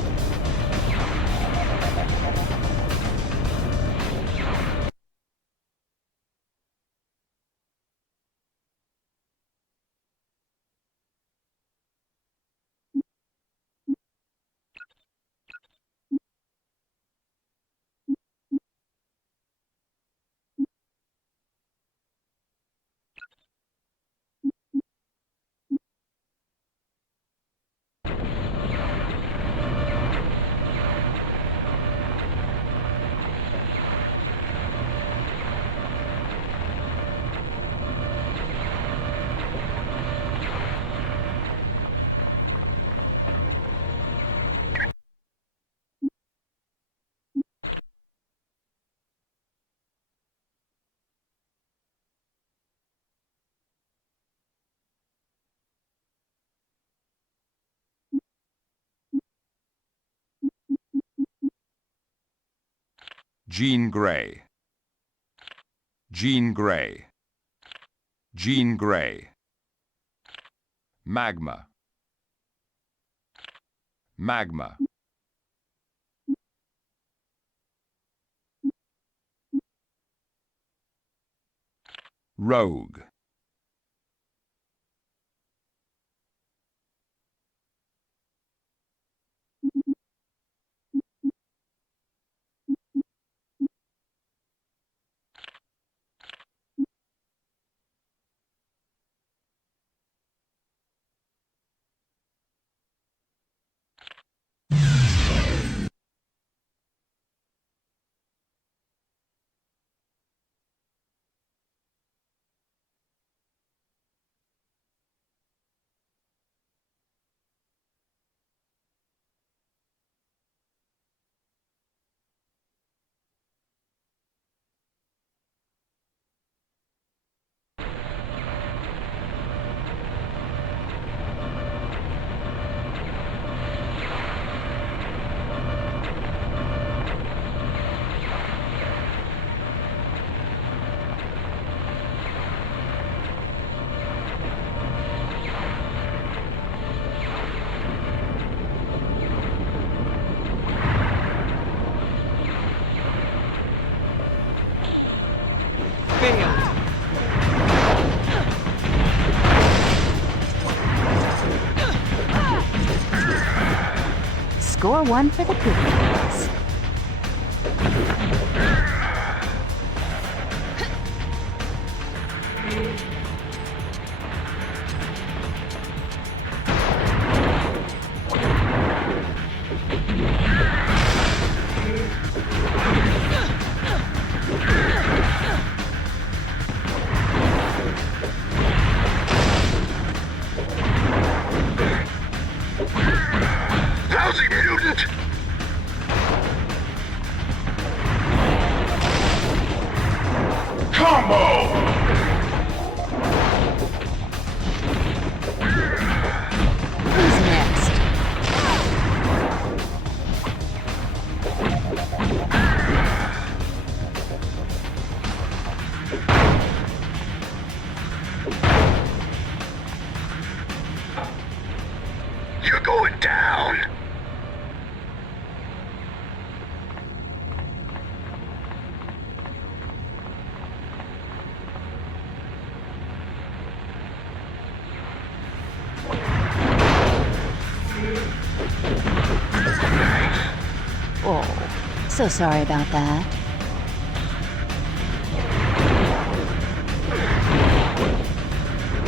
Jean Grey. Jean Grey. Jean Grey. Magma. Magma. Rogue. Score one for the good guys. Lousy mutant! Combo! Who's next? You're going down! Oh, so sorry about that.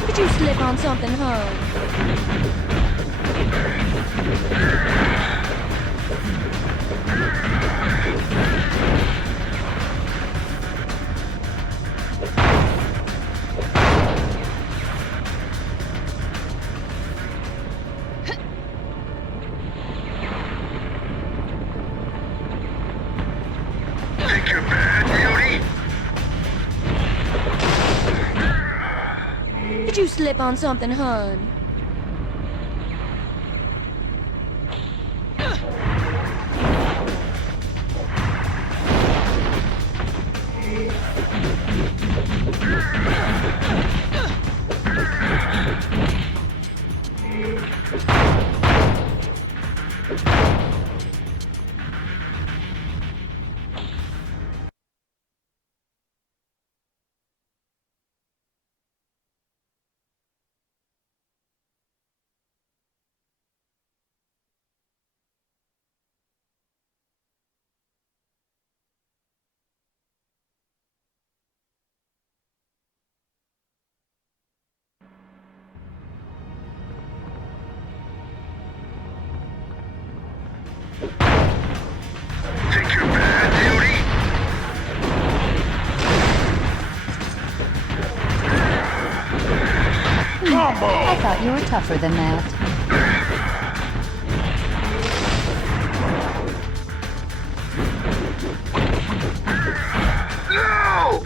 Did you slip on something, huh? Think you're bad, beauty? Did you slip on something, hun? Think you're bad, beauty? Combo! I thought you were tougher than that. No!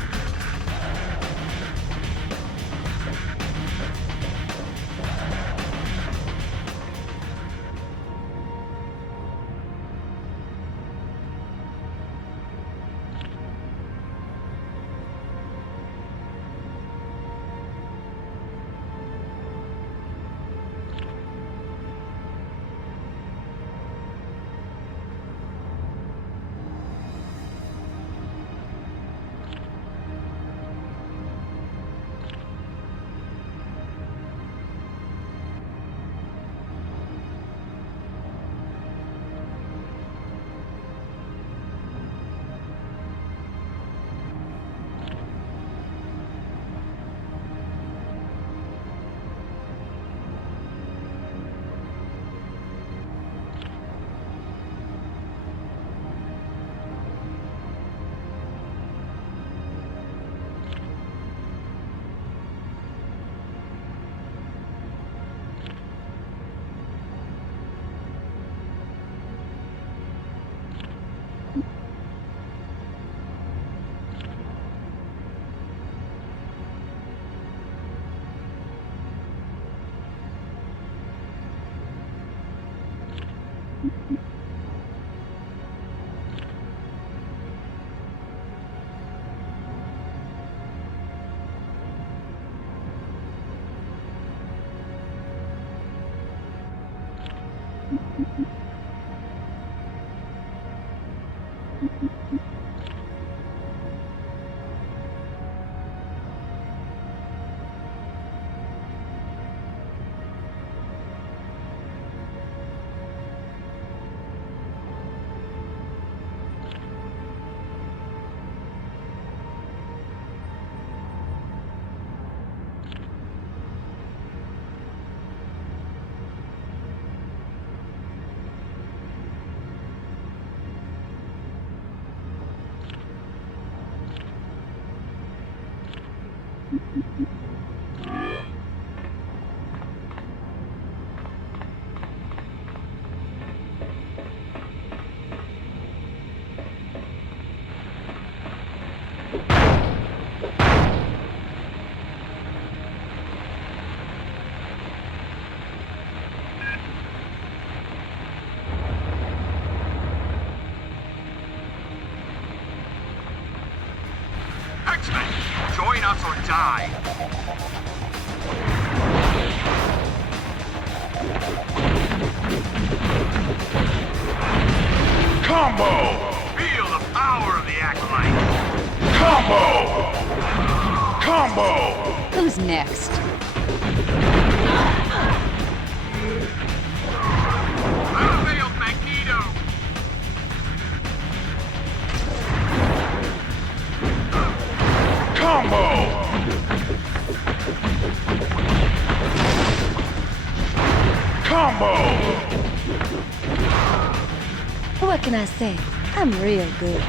X-Men, join us or die! Combo! Feel the power of the Acolyte! Combo! Combo! Who's next? I failed Magneto! Combo! Combo! What can I say? I'm real good.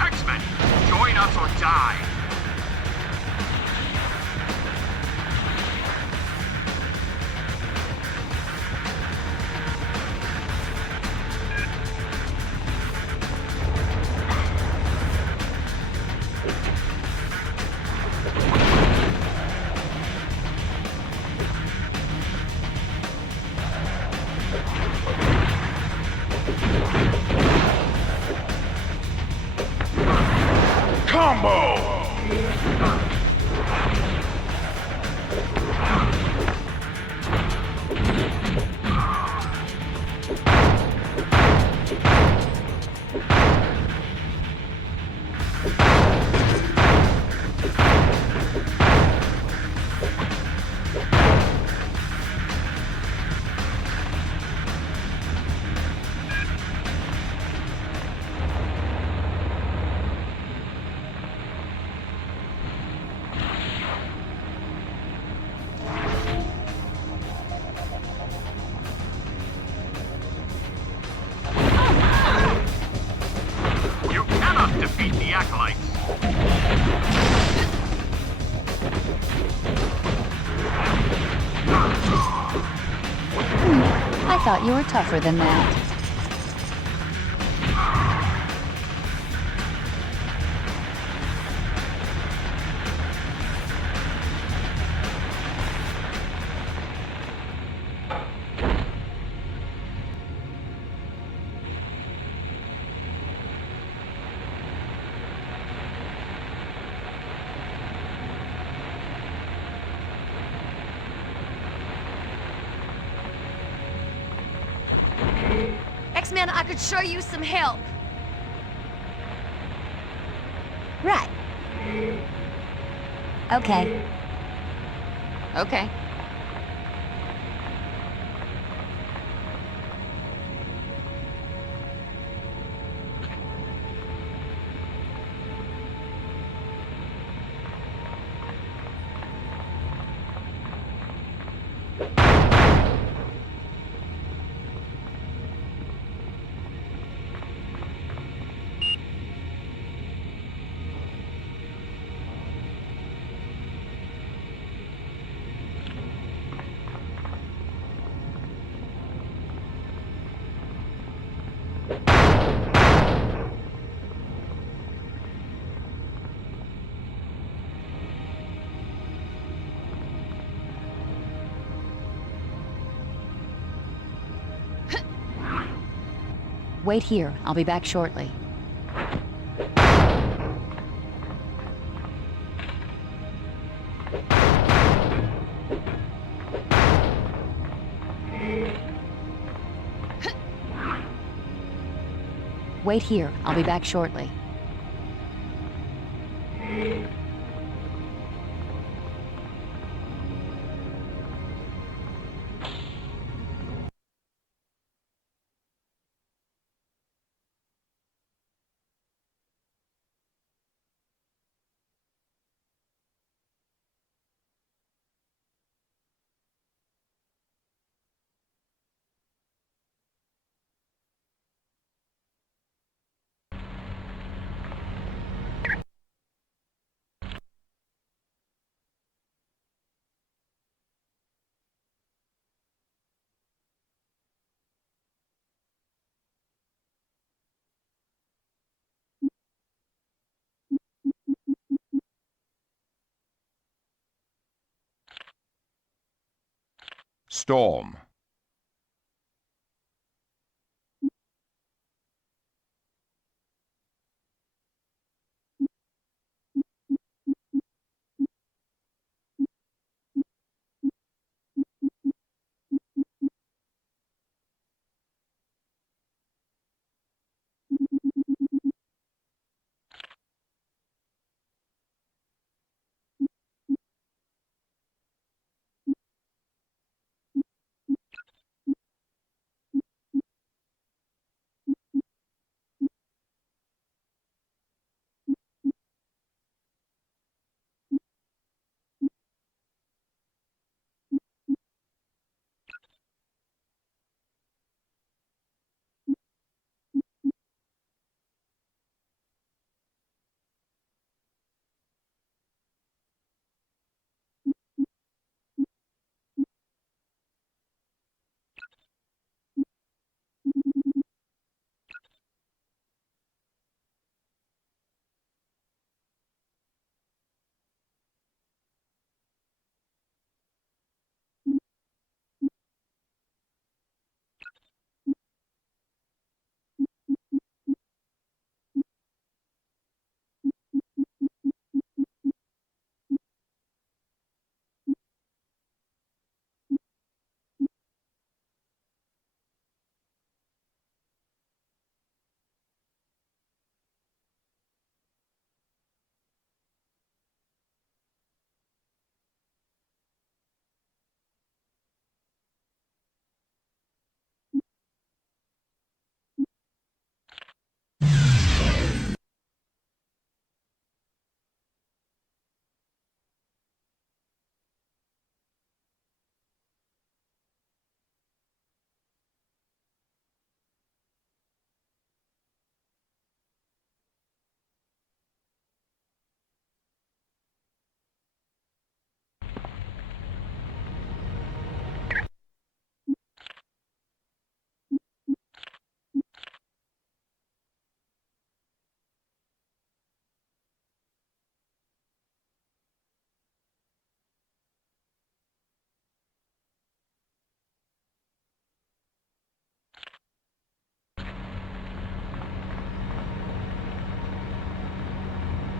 X-Men, join us or die! Combo! You cannot defeat the Acolytes! I thought you were tougher than that. X-Men, I could show you some help. Right. Okay. Okay. Wait here. I'll be back shortly. Wait here. I'll be back shortly. Storm.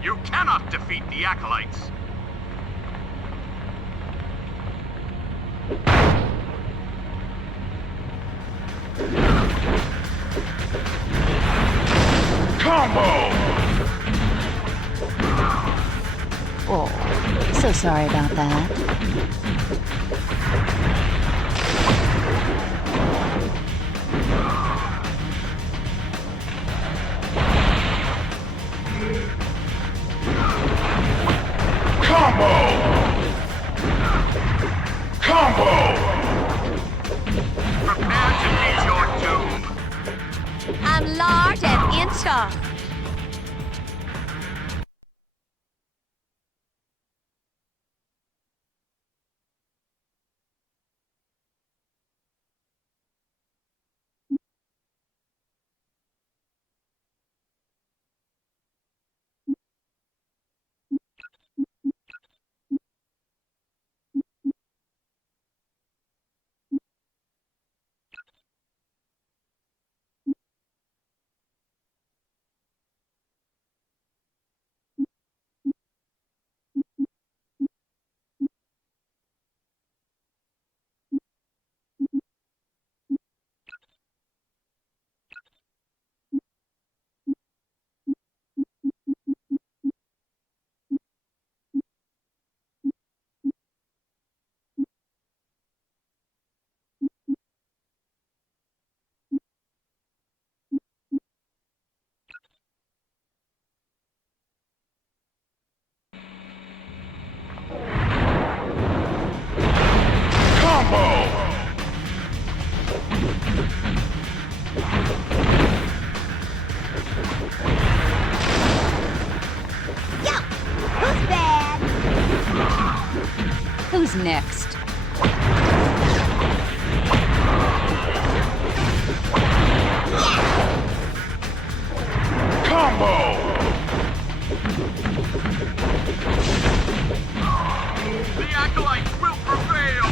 You cannot defeat the Acolytes! Combo! Oh, so sorry about that. Prepare to meet your doom! I'm large and in charge. Who's next? Combo! The Acolytes will prevail!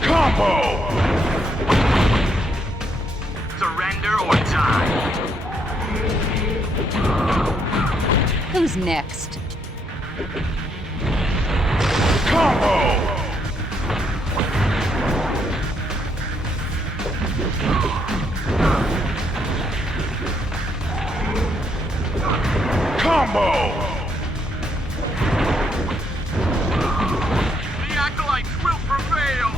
Combo! Surrender or die! Who's next? Combo! Combo! The Acolytes will prevail!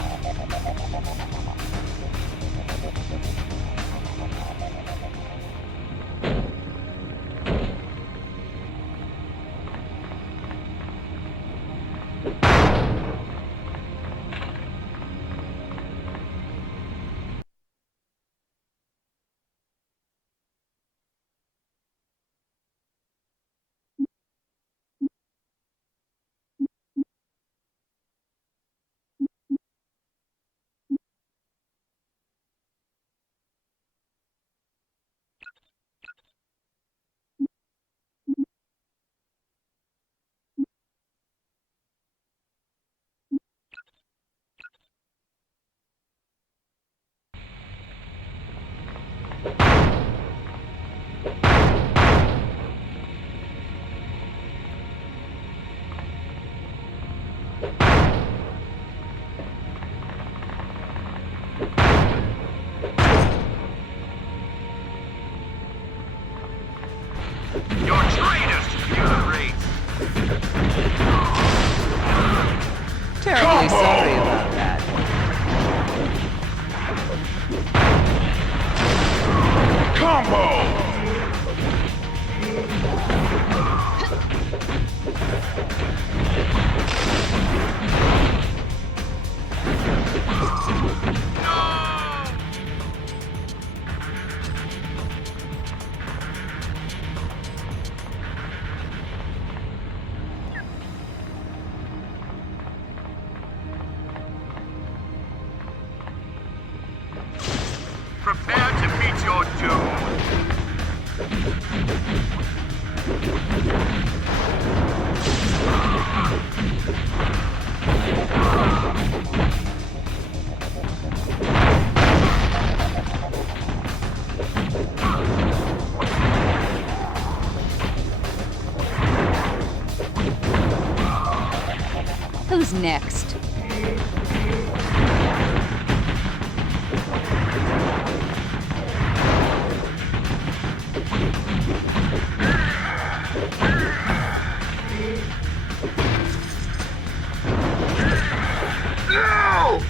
You're traitors to the race! Terribly sorry about that. Combo! Prepare to meet your doom! Who's next? No!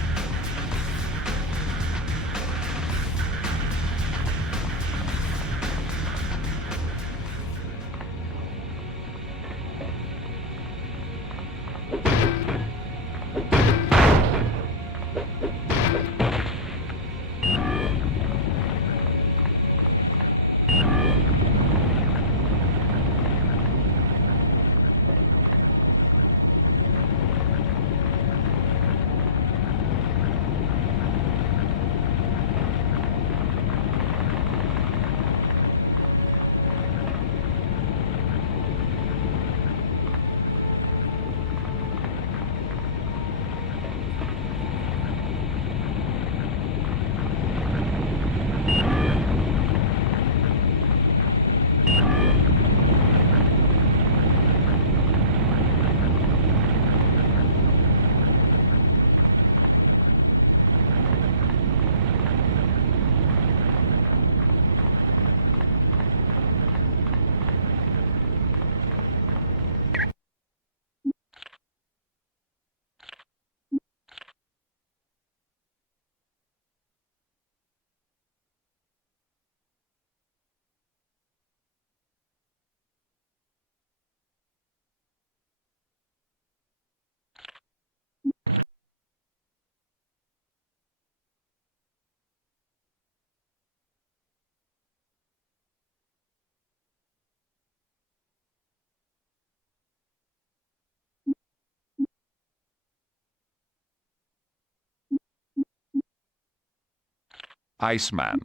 Iceman.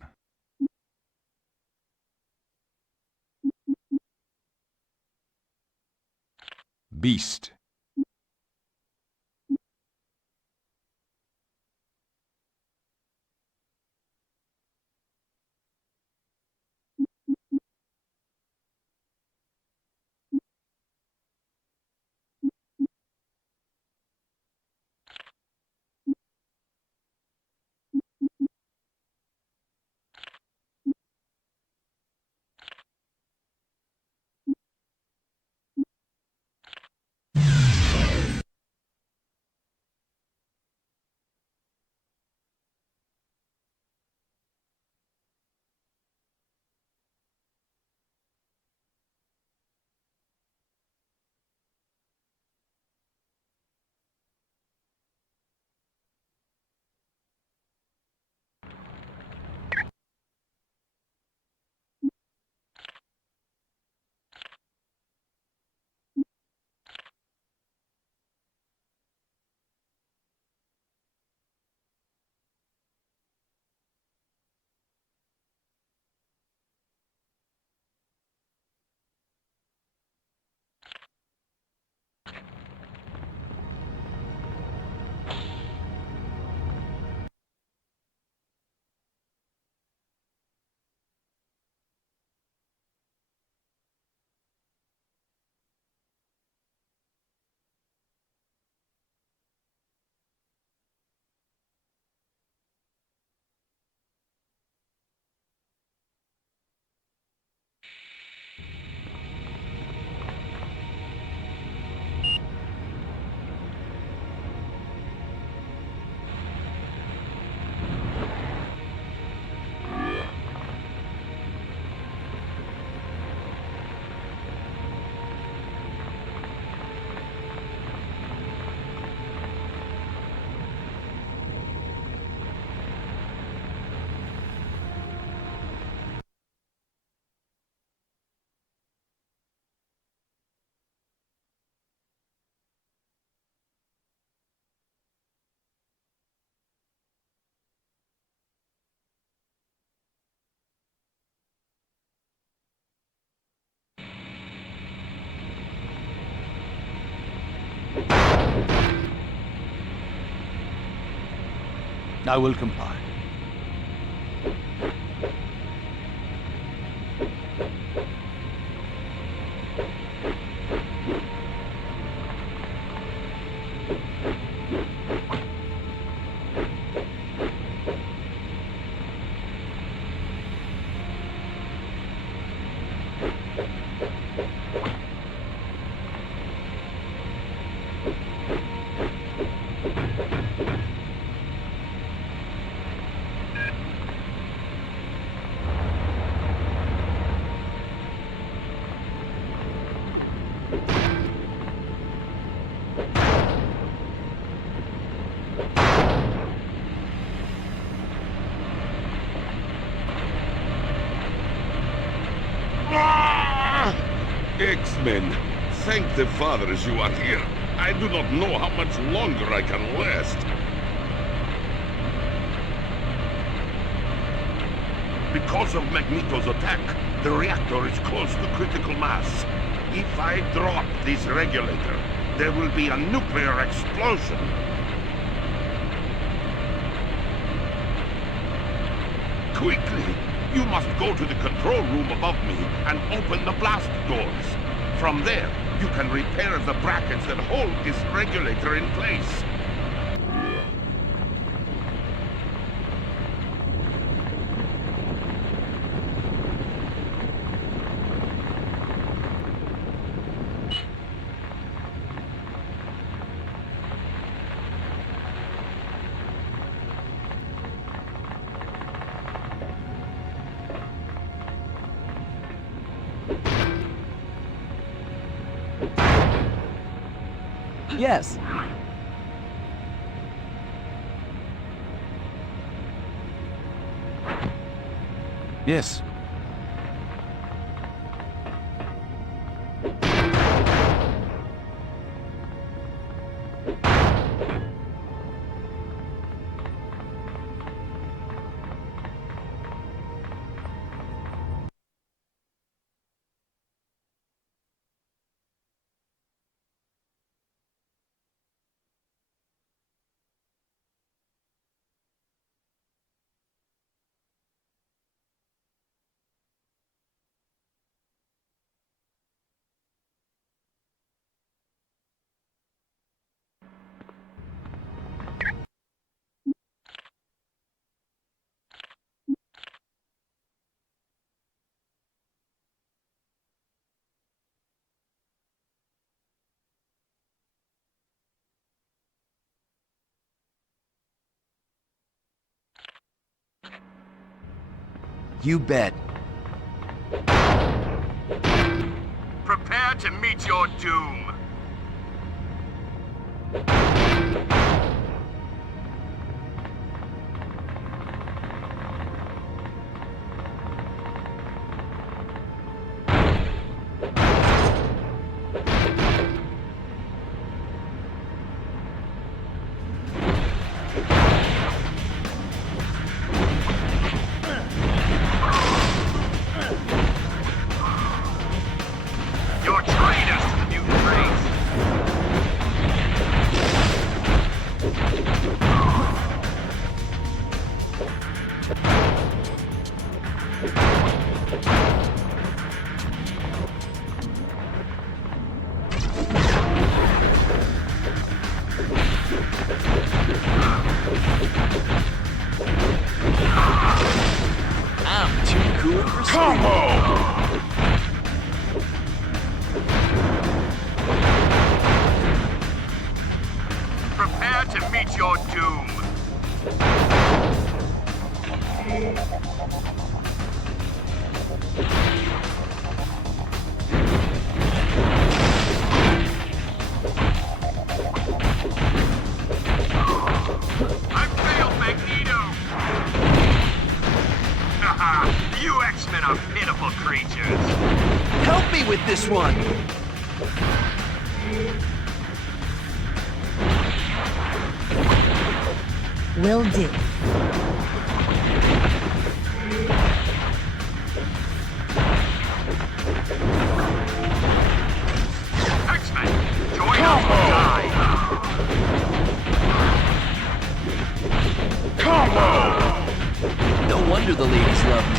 Beast. I will comply. X-Men, thank the fathers you are here. I do not know how much longer I can last. Because of Magneto's attack, the reactor is close to critical mass. If I drop this regulator, there will be a nuclear explosion. Quickly! You must go to the control room above me and open the blast doors. From there, you can repair the brackets that hold this regulator in place. Yes. Yes. You bet. Prepare to meet your doom. You're traitors to the mutant race. I'm too cool for Combo! Prepare to meet your doom. I failed, Magneto! Haha, you X-Men are pitiful creatures. Help me with this one! Will do. X-Men, join us or die. Combo! No wonder the ladies love me.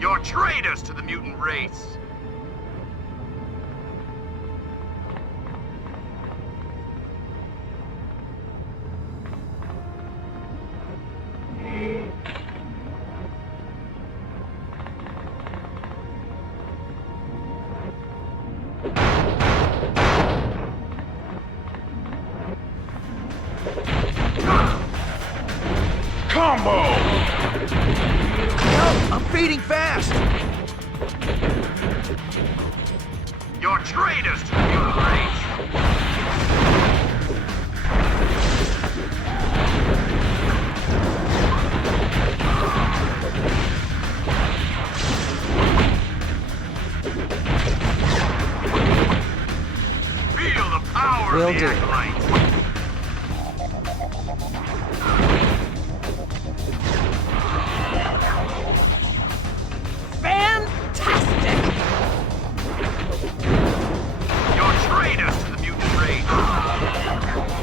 You're traitors to the mutant race. Combo! No, I'm fading fast! You're traitors to the mutant race. Feel the power Will of the do. acolyte.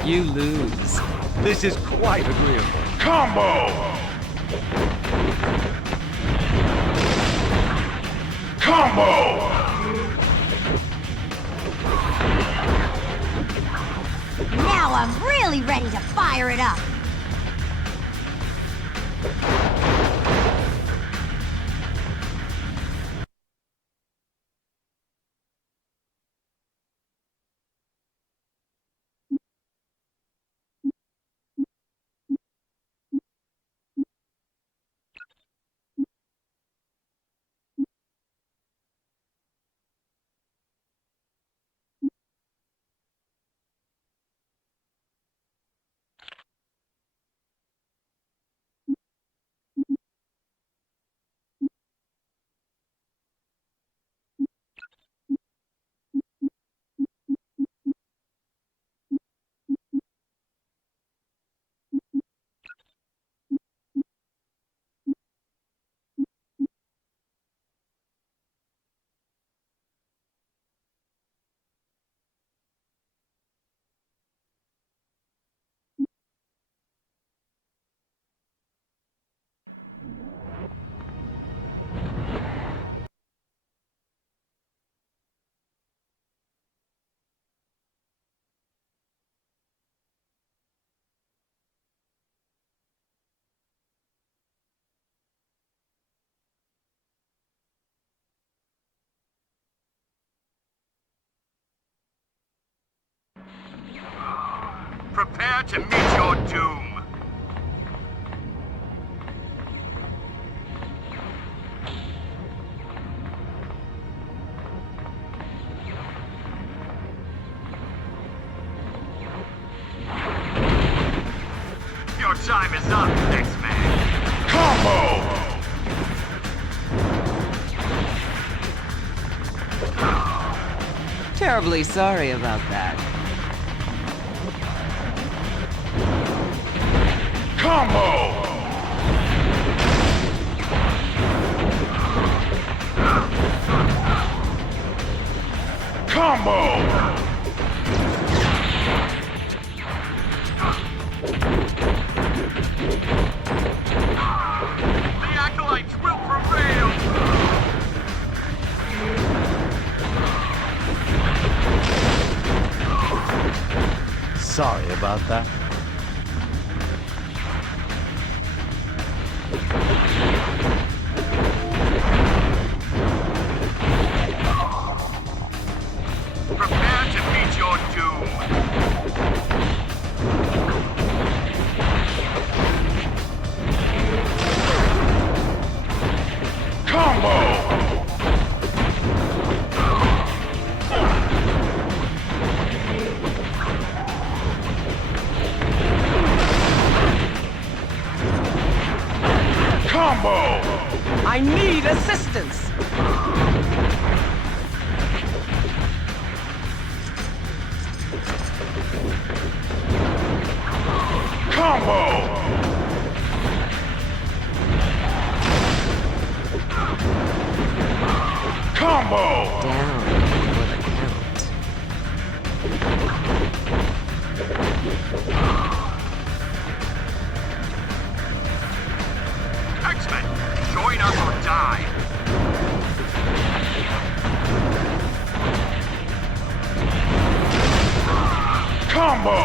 You lose. This is quite agreeable. Combo! Combo! Now I'm really ready to fire it up. Prepare to meet your doom. Your time is up, X-Man. Combo! Terribly sorry about that. Combo! Combo! The Acolytes will prevail! Sorry about that. Prepare to meet your doom. Combo! Combo! I need assistance! Combo! Combo! Down for the count. X-Men, join us or die. Combo!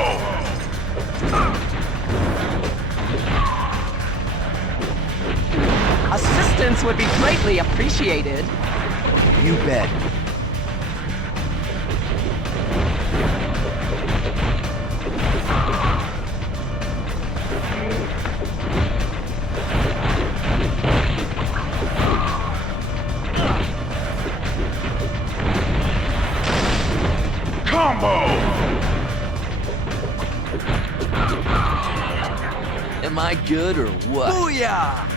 Assistance would be greatly appreciated. You bet. Combo! Am I good or what? Booyah!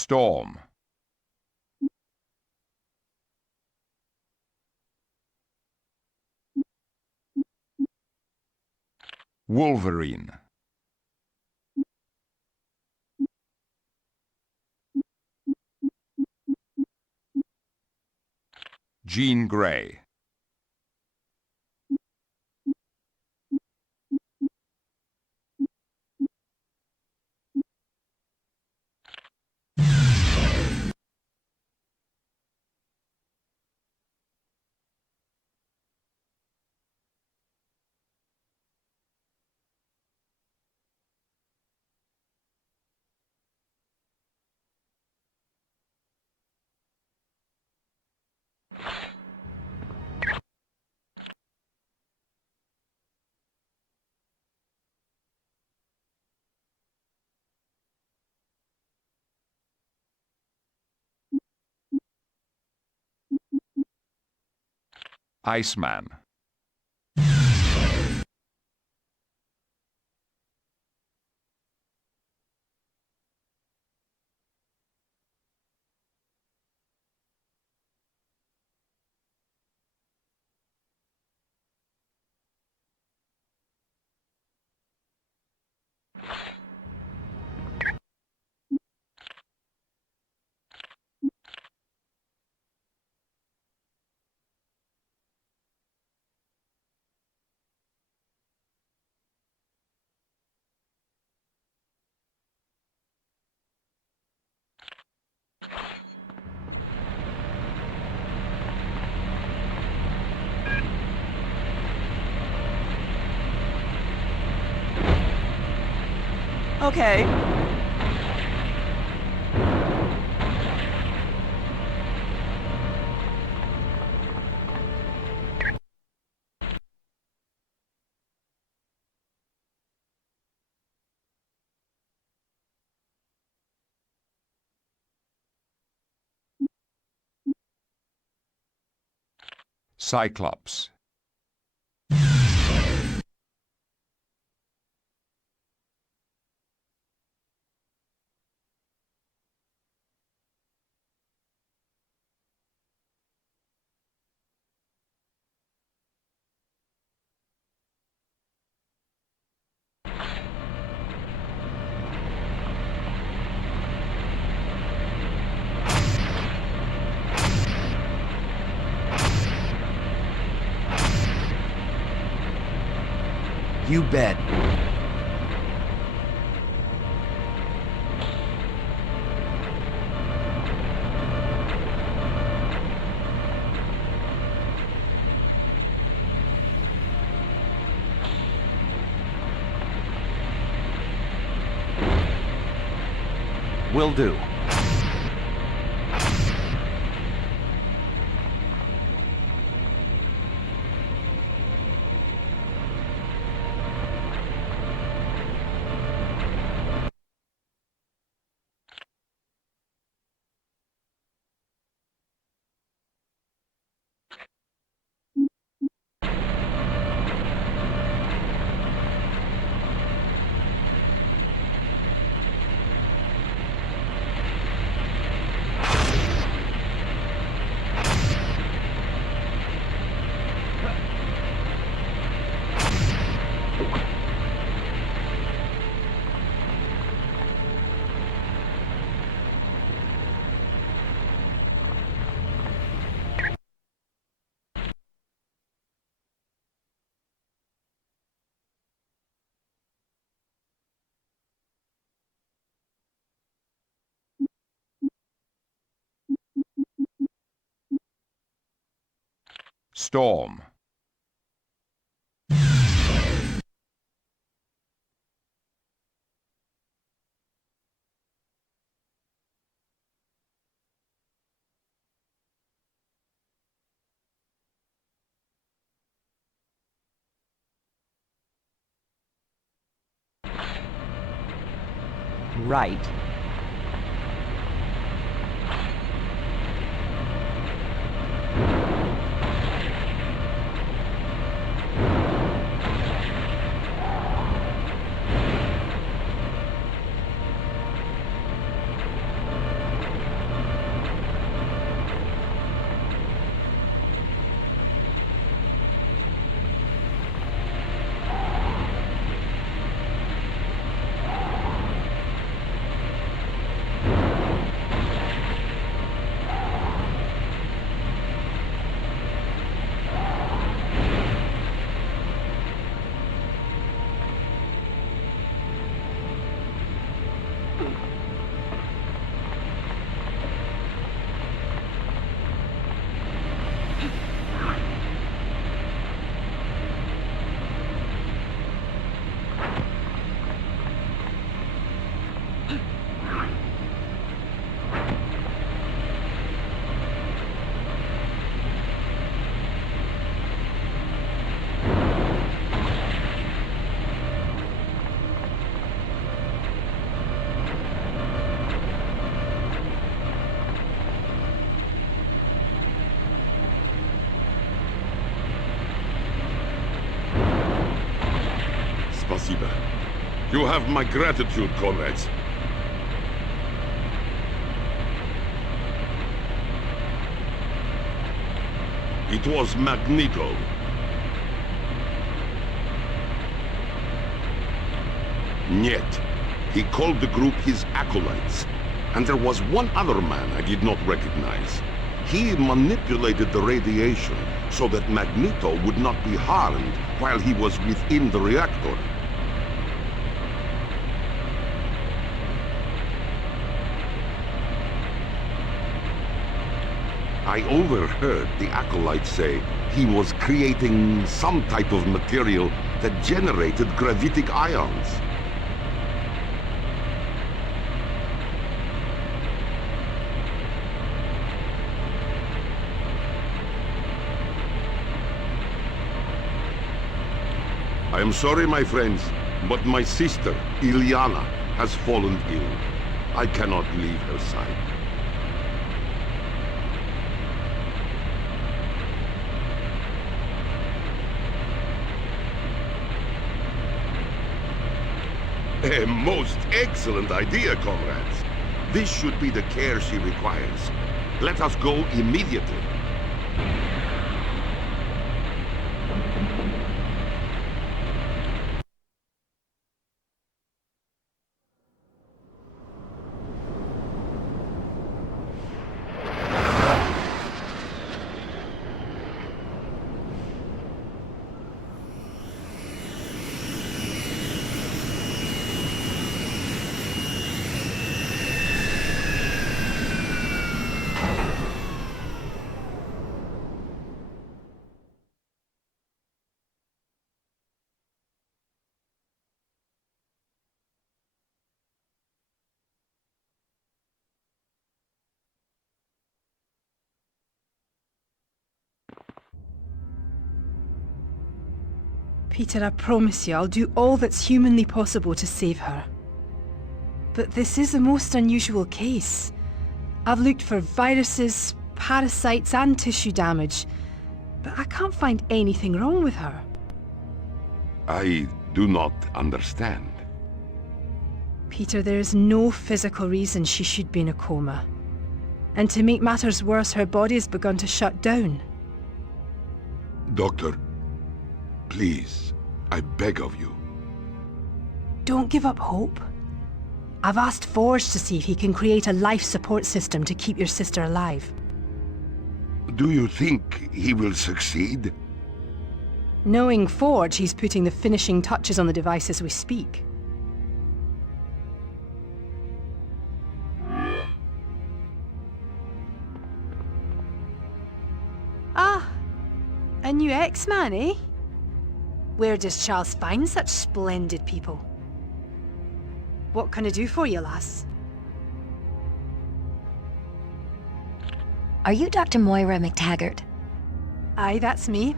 Storm. Wolverine. Jean Grey. Iceman. Okay. Cyclops. You bet. Will do. Storm. Right. You have my gratitude, comrades. It was Magneto. Yet, he called the group his acolytes. And there was one other man I did not recognize. He manipulated the radiation so that Magneto would not be harmed while he was within the reactor. I overheard the acolyte say he was creating some type of material that generated gravitic ions. I am sorry, my friends, but my sister, Illyana, has fallen ill. I cannot leave her side. A most excellent idea, comrades. This should be the care she requires. Let us go immediately. Peter, I promise you I'll do all that's humanly possible to save her. But this is a most unusual case. I've looked for viruses, parasites and tissue damage, but I can't find anything wrong with her. I do not understand. Peter, there is no physical reason she should be in a coma. And to make matters worse, her body has begun to shut down. Doctor, please, I beg of you. Don't give up hope. I've asked Forge to see if he can create a life support system to keep your sister alive. Do you think he will succeed? Knowing Forge, he's putting the finishing touches on the device as we speak. Ah, a new X-Man, eh? Where does Charles find such splendid people? What can I do for you, lass? Are you Dr. Moira McTaggart? Aye, that's me.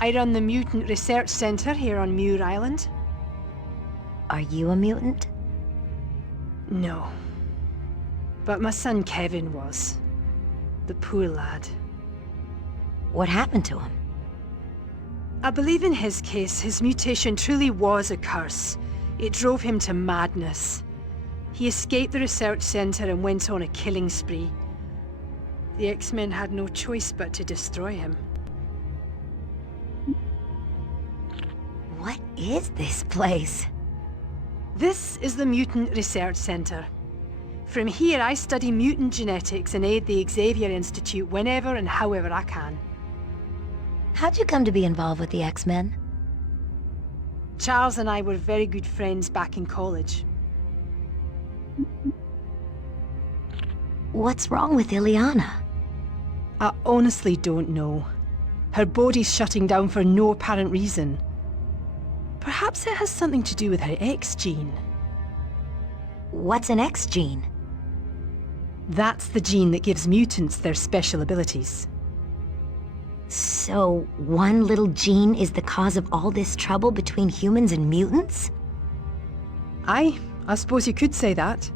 I run the Mutant Research Center here on Muir Island. Are you a mutant? No. But my son Kevin was. The poor lad. What happened to him? I believe in his case, his mutation truly was a curse. It drove him to madness. He escaped the research center and went on a killing spree. The X-Men had no choice but to destroy him. What is this place? This is the Mutant Research Center. From here, I study mutant genetics and aid the Xavier Institute whenever and however I can. How'd you come to be involved with the X-Men? Charles and I were very good friends back in college. What's wrong with Illyana? I honestly don't know. Her body's shutting down for no apparent reason. Perhaps it has something to do with her X gene. What's an X gene? That's the gene that gives mutants their special abilities. So, one little gene is the cause of all this trouble between humans and mutants? Aye, I suppose you could say that.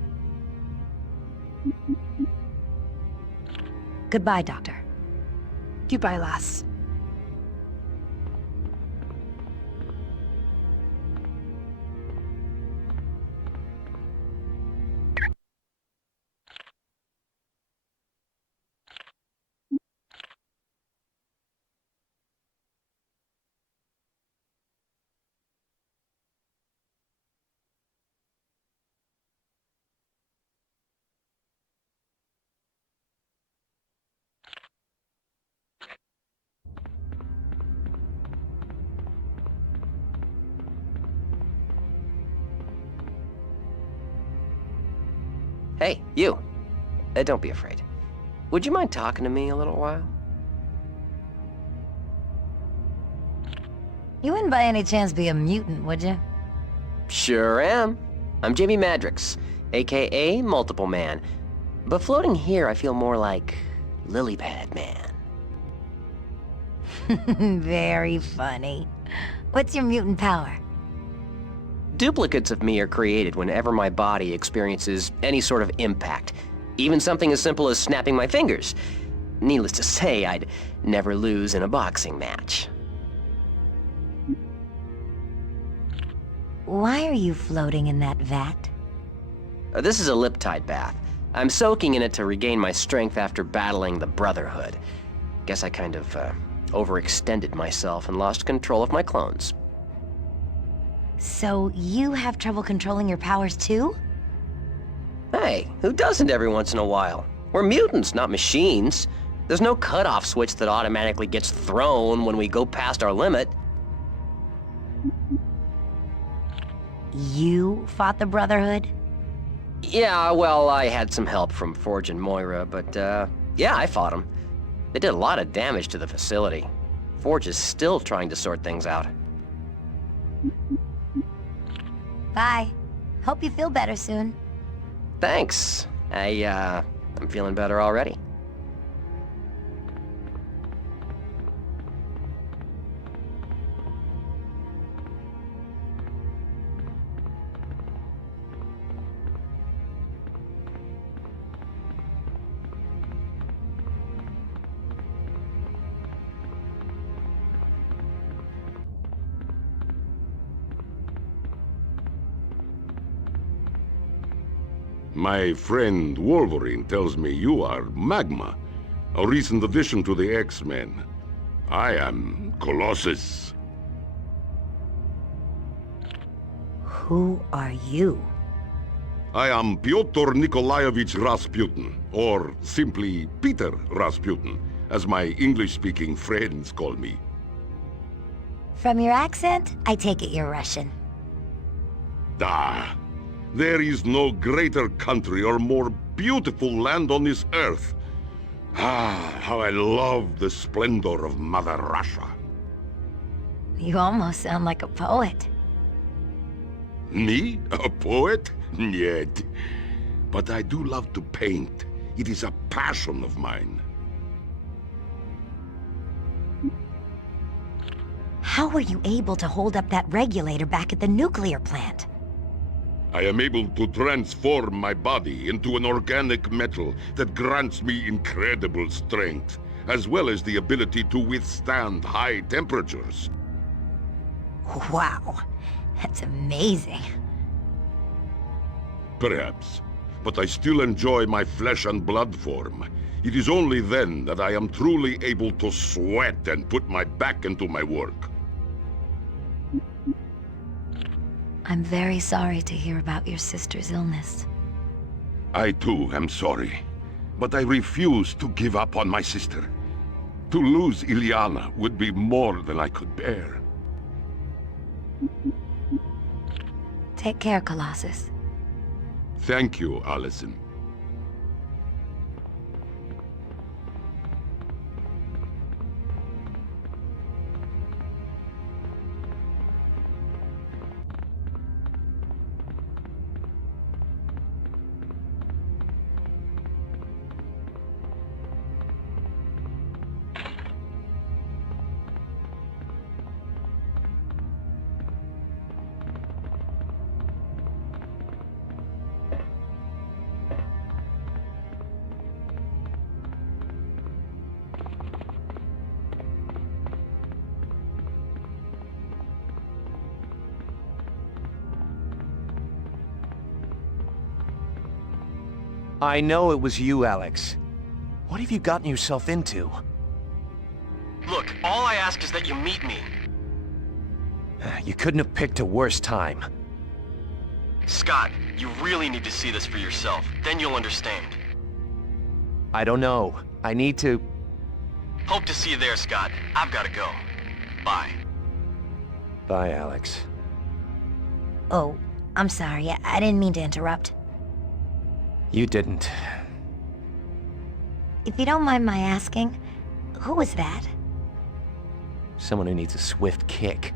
Goodbye, Doctor. Goodbye, lass. Hey, you. Don't be afraid. Would you mind talking to me a little while? You wouldn't by any chance be a mutant, would you? Sure am. I'm Jamie Madrox, aka Multiple Man. But floating here, I feel more like Lily-Pad Man. Very funny. What's your mutant power? Duplicates of me are created whenever my body experiences any sort of impact. Even something as simple as snapping my fingers. Needless to say, I'd never lose in a boxing match. Why are you floating in that vat? This is a lip-tide bath. I'm soaking in it to regain my strength after battling the Brotherhood. Guess I kind of, overextended myself and lost control of my clones. So you have trouble controlling your powers too? Hey, who doesn't every once in a while? We're mutants, not machines. There's no cutoff switch that automatically gets thrown when we go past our limit. You fought the Brotherhood? Yeah, well, I had some help from Forge and Moira, but, yeah, I fought them. They did a lot of damage to the facility. Forge is still trying to sort things out. Bye. Hope you feel better soon. Thanks. I'm feeling better already. My friend Wolverine tells me you are Magma, a recent addition to the X-Men. I am Colossus. Who are you? I am Pyotr Nikolaevich Rasputin, or simply Peter Rasputin, as my English-speaking friends call me. From your accent, I take it you're Russian. Ah, there is no greater country or more beautiful land on this earth. Ah, how I love the splendor of Mother Russia. You almost sound like a poet. Me? A poet? Yet. But I do love to paint. It is a passion of mine. How were you able to hold up that regulator back at the nuclear plant? I am able to transform my body into an organic metal that grants me incredible strength, as well as the ability to withstand high temperatures. Wow, that's amazing. Perhaps, but I still enjoy my flesh and blood form. It is only then that I am truly able to sweat and put my back into my work. I'm very sorry to hear about your sister's illness. I too am sorry, but I refuse to give up on my sister. To lose Illyana would be more than I could bear. Take care, Colossus. Thank you, Alison. I know it was you, Alex. What have you gotten yourself into? Look, all I ask is that you meet me. You couldn't have picked a worse time. Scott, you really need to see this for yourself. Then you'll understand. I don't know. I need to... Hope to see you there, Scott. I've gotta go. Bye. Bye, Alex. Oh, I'm sorry. I didn't mean to interrupt. You didn't. If you don't mind my asking, who was that? Someone who needs a swift kick.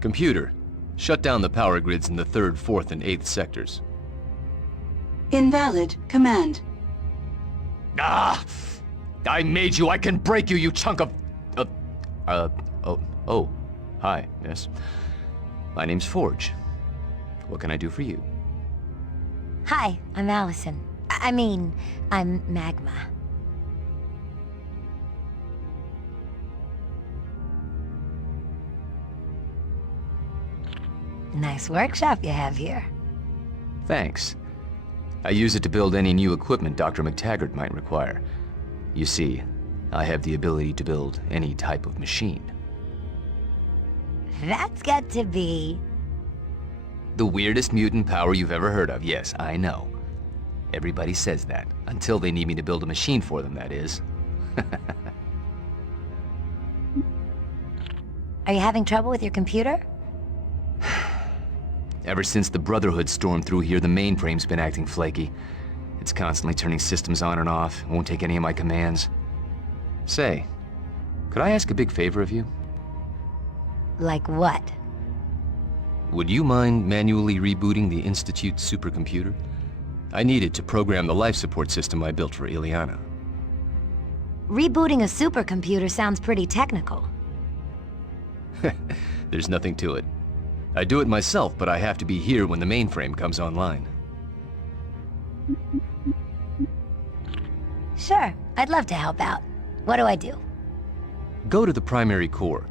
Computer, shut down the power grids in the 3rd, 4th, and 8th sectors. Invalid command. Ah! I made you! I can break you, you chunk of... Oh. Hi, yes. My name's Forge. What can I do for you? Hi, I'm Allison. I mean, I'm Magma. Nice workshop you have here. Thanks. I use it to build any new equipment Dr. McTaggart might require. You see, I have the ability to build any type of machine. That's got to be... The weirdest mutant power you've ever heard of, yes, I know. Everybody says that, until they need me to build a machine for them, that is. Are you having trouble with your computer? Ever since the Brotherhood stormed through here, the mainframe's been acting flaky. It's constantly turning systems on and off, won't take any of my commands. Say, could I ask a big favor of you? Like what? Would you mind manually rebooting the Institute's supercomputer? I need it to program the life support system I built for Ileana. Rebooting a supercomputer sounds pretty technical. There's nothing to it. I do it myself, but I have to be here when the mainframe comes online. Sure, I'd love to help out. What do I do? Go to the primary core.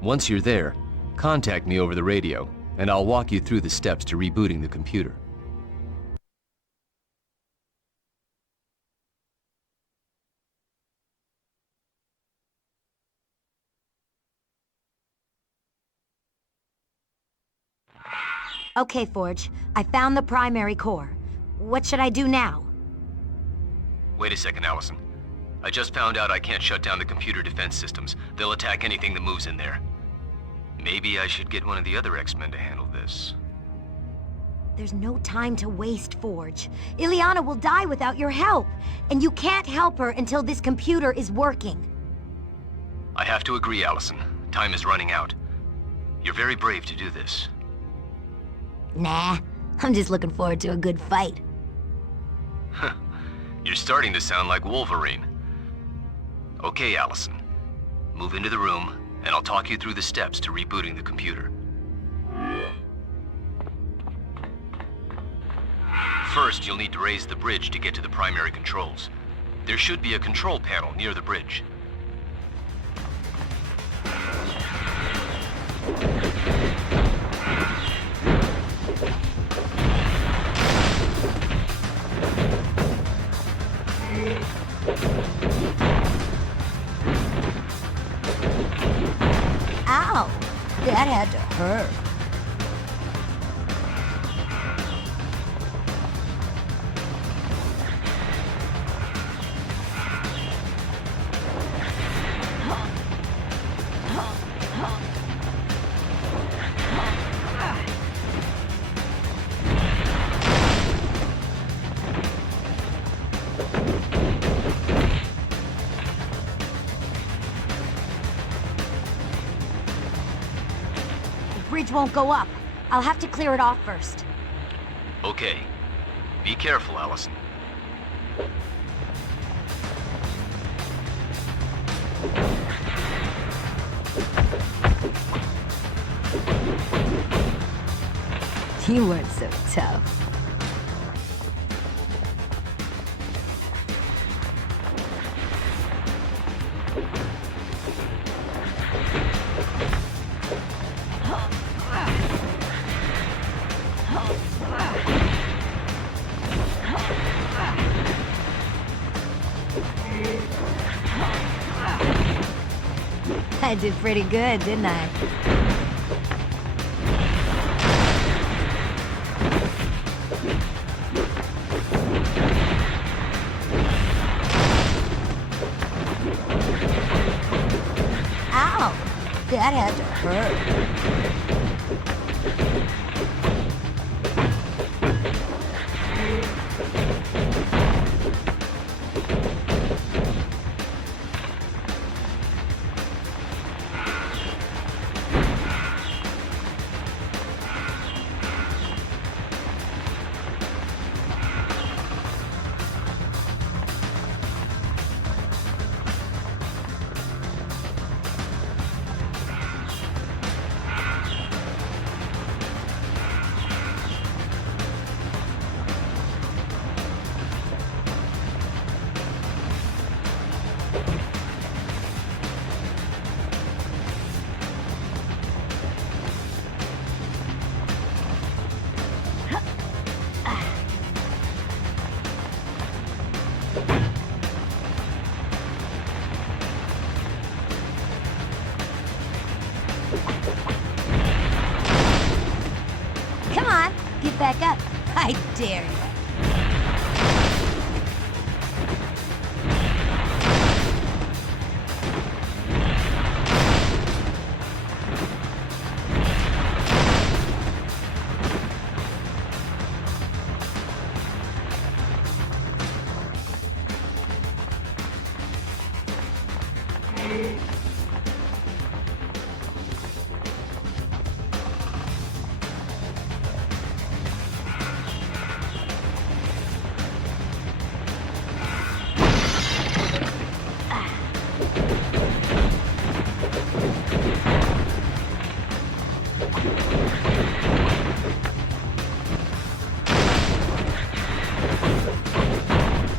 Once you're there, contact me over the radio, and I'll walk you through the steps to rebooting the computer. Okay, Forge. I found the primary core. What should I do now? Wait a second, Allison. I just found out I can't shut down the computer defense systems. They'll attack anything that moves in there. Maybe I should get one of the other X-Men to handle this. There's no time to waste, Forge. Ileana will die without your help, and you can't help her until this computer is working. I have to agree, Allison. Time is running out. You're very brave to do this. Nah, I'm just looking forward to a good fight. You're starting to sound like Wolverine. Okay, Allison. Move into the room, and I'll talk you through the steps to rebooting the computer. First, you'll need to raise the bridge to get to the primary controls. There should be a control panel near the bridge. Ow! That had to hurt. Bridge won't go up. I'll have to clear it off first. Okay. Be careful, Allison. You weren't so tough. I did pretty good, didn't I? Ow! That had to hurt. Come on, get back up. I dare you.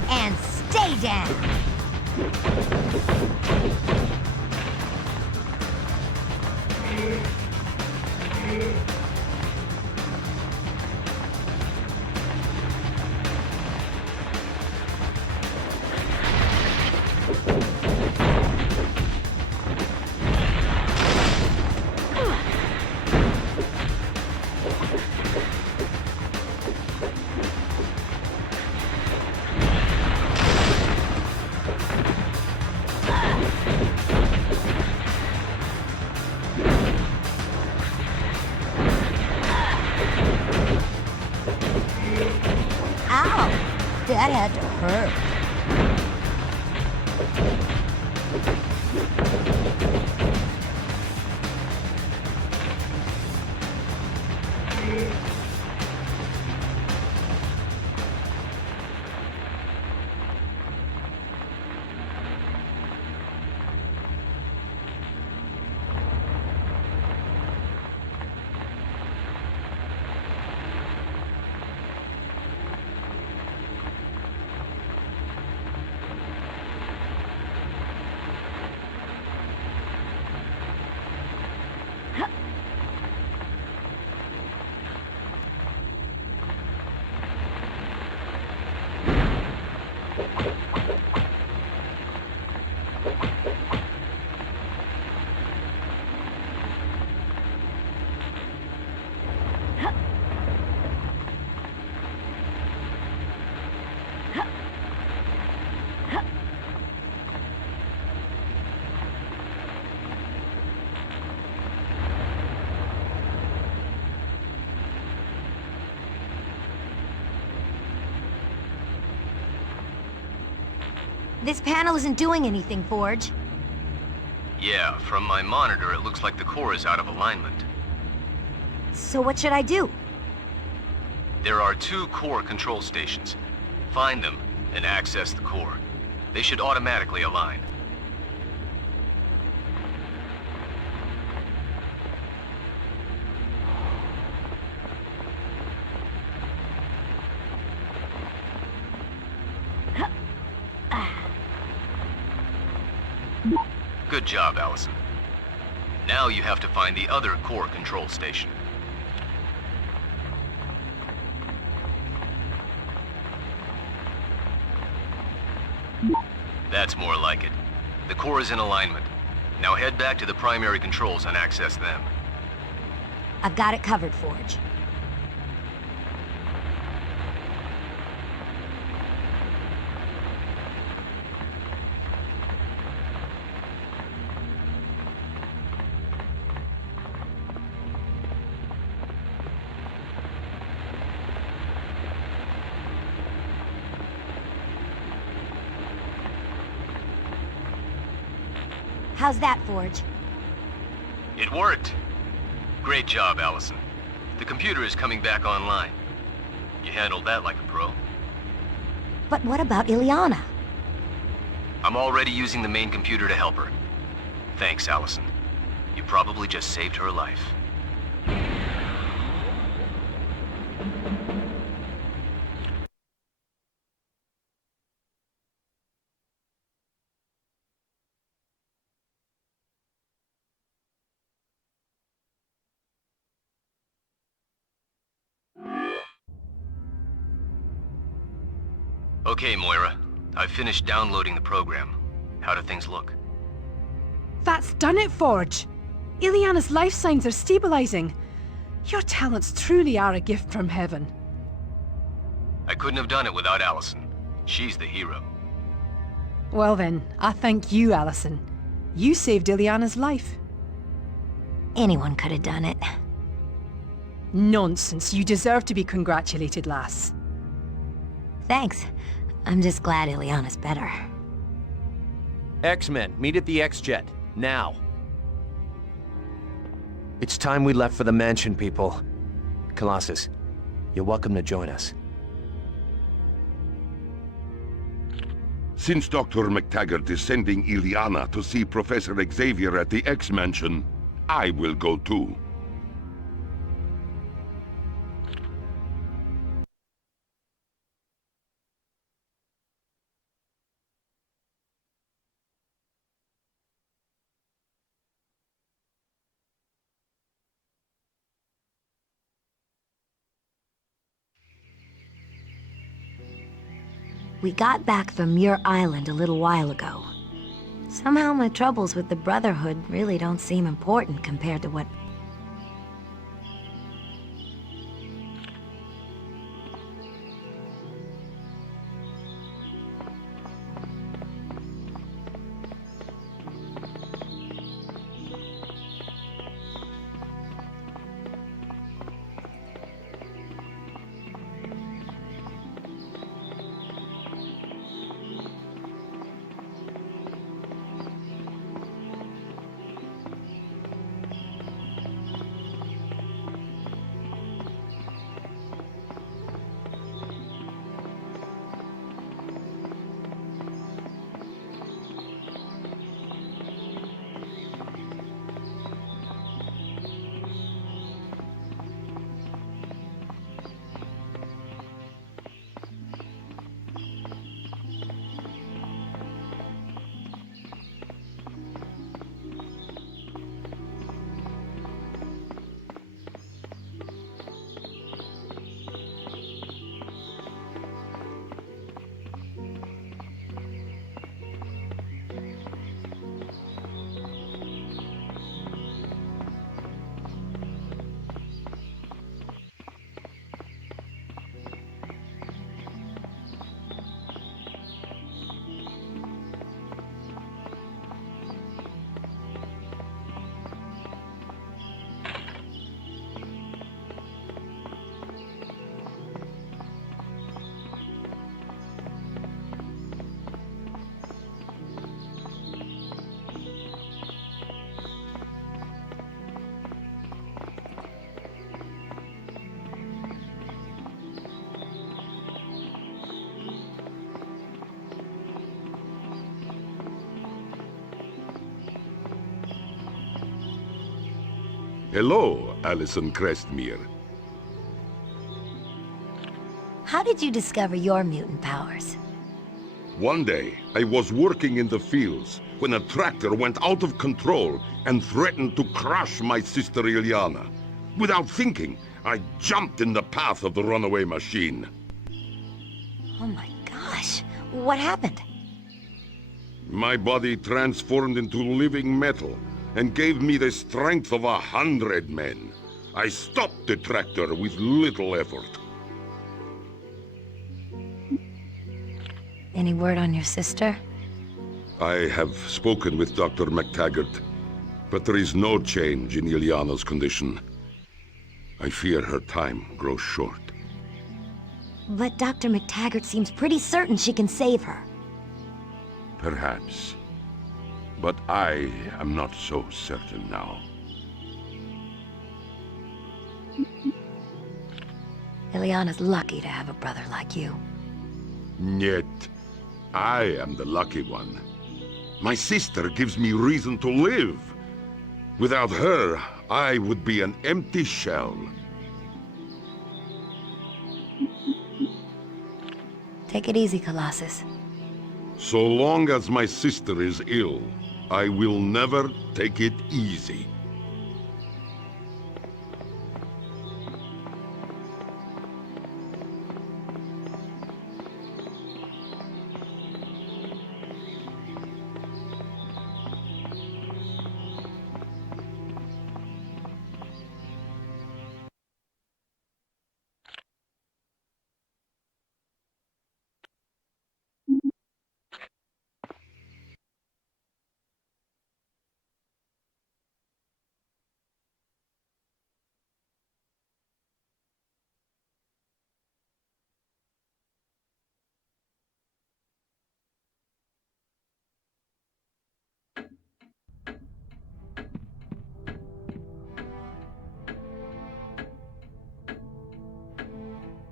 And stay down. Ow! That had to hurt. This panel isn't doing anything, Forge. Yeah, from my monitor, it looks like the core is out of alignment. So what should I do? There are 2 core control stations. Find them and access the core. They should automatically align. Good job, Allison. Now you have to find the other core control station. That's more like it. The core is in alignment. Now head back to the primary controls and access them. I've got it covered, Forge. How's that, Forge? It worked. Great job, Allison. The computer is coming back online. You handled that like a pro. But what about Illyana? I'm already using the main computer to help her. Thanks, Allison. You probably just saved her life. Okay, Moira. I've finished downloading the program. How do things look? That's done it, Forge! Illyana's life signs are stabilizing. Your talents truly are a gift from heaven. I couldn't have done it without Allison. She's the hero. Well then, I thank you, Allison. You saved Illyana's life. Anyone could have done it. Nonsense. You deserve to be congratulated, lass. Thanks. I'm just glad Illyana's better. X-Men, meet at the X-Jet. Now. It's time we left for the mansion, people. Colossus, you're welcome to join us. Since Dr. McTaggart is sending Illyana to see Professor Xavier at the X-Mansion, I will go too. We got back from Muir Island a little while ago. Somehow my troubles with the Brotherhood really don't seem important compared to what... Hello, Alison Crestmere. How did you discover your mutant powers? One day, I was working in the fields when a tractor went out of control and threatened to crush my sister Ilyana. Without thinking, I jumped in the path of the runaway machine. Oh my gosh. What happened? My body transformed into living metal and gave me the strength of 100 men. I stopped the tractor with little effort. Any word on your sister? I have spoken with Dr. McTaggart, but there is no change in Ilyana's condition. I fear her time grows short. But Dr. McTaggart seems pretty certain she can save her. Perhaps. But I am not so certain now. Ilyana's lucky to have a brother like you. Yet, I am the lucky one. My sister gives me reason to live. Without her, I would be an empty shell. Take it easy, Colossus. So long as my sister is ill, I will never take it easy.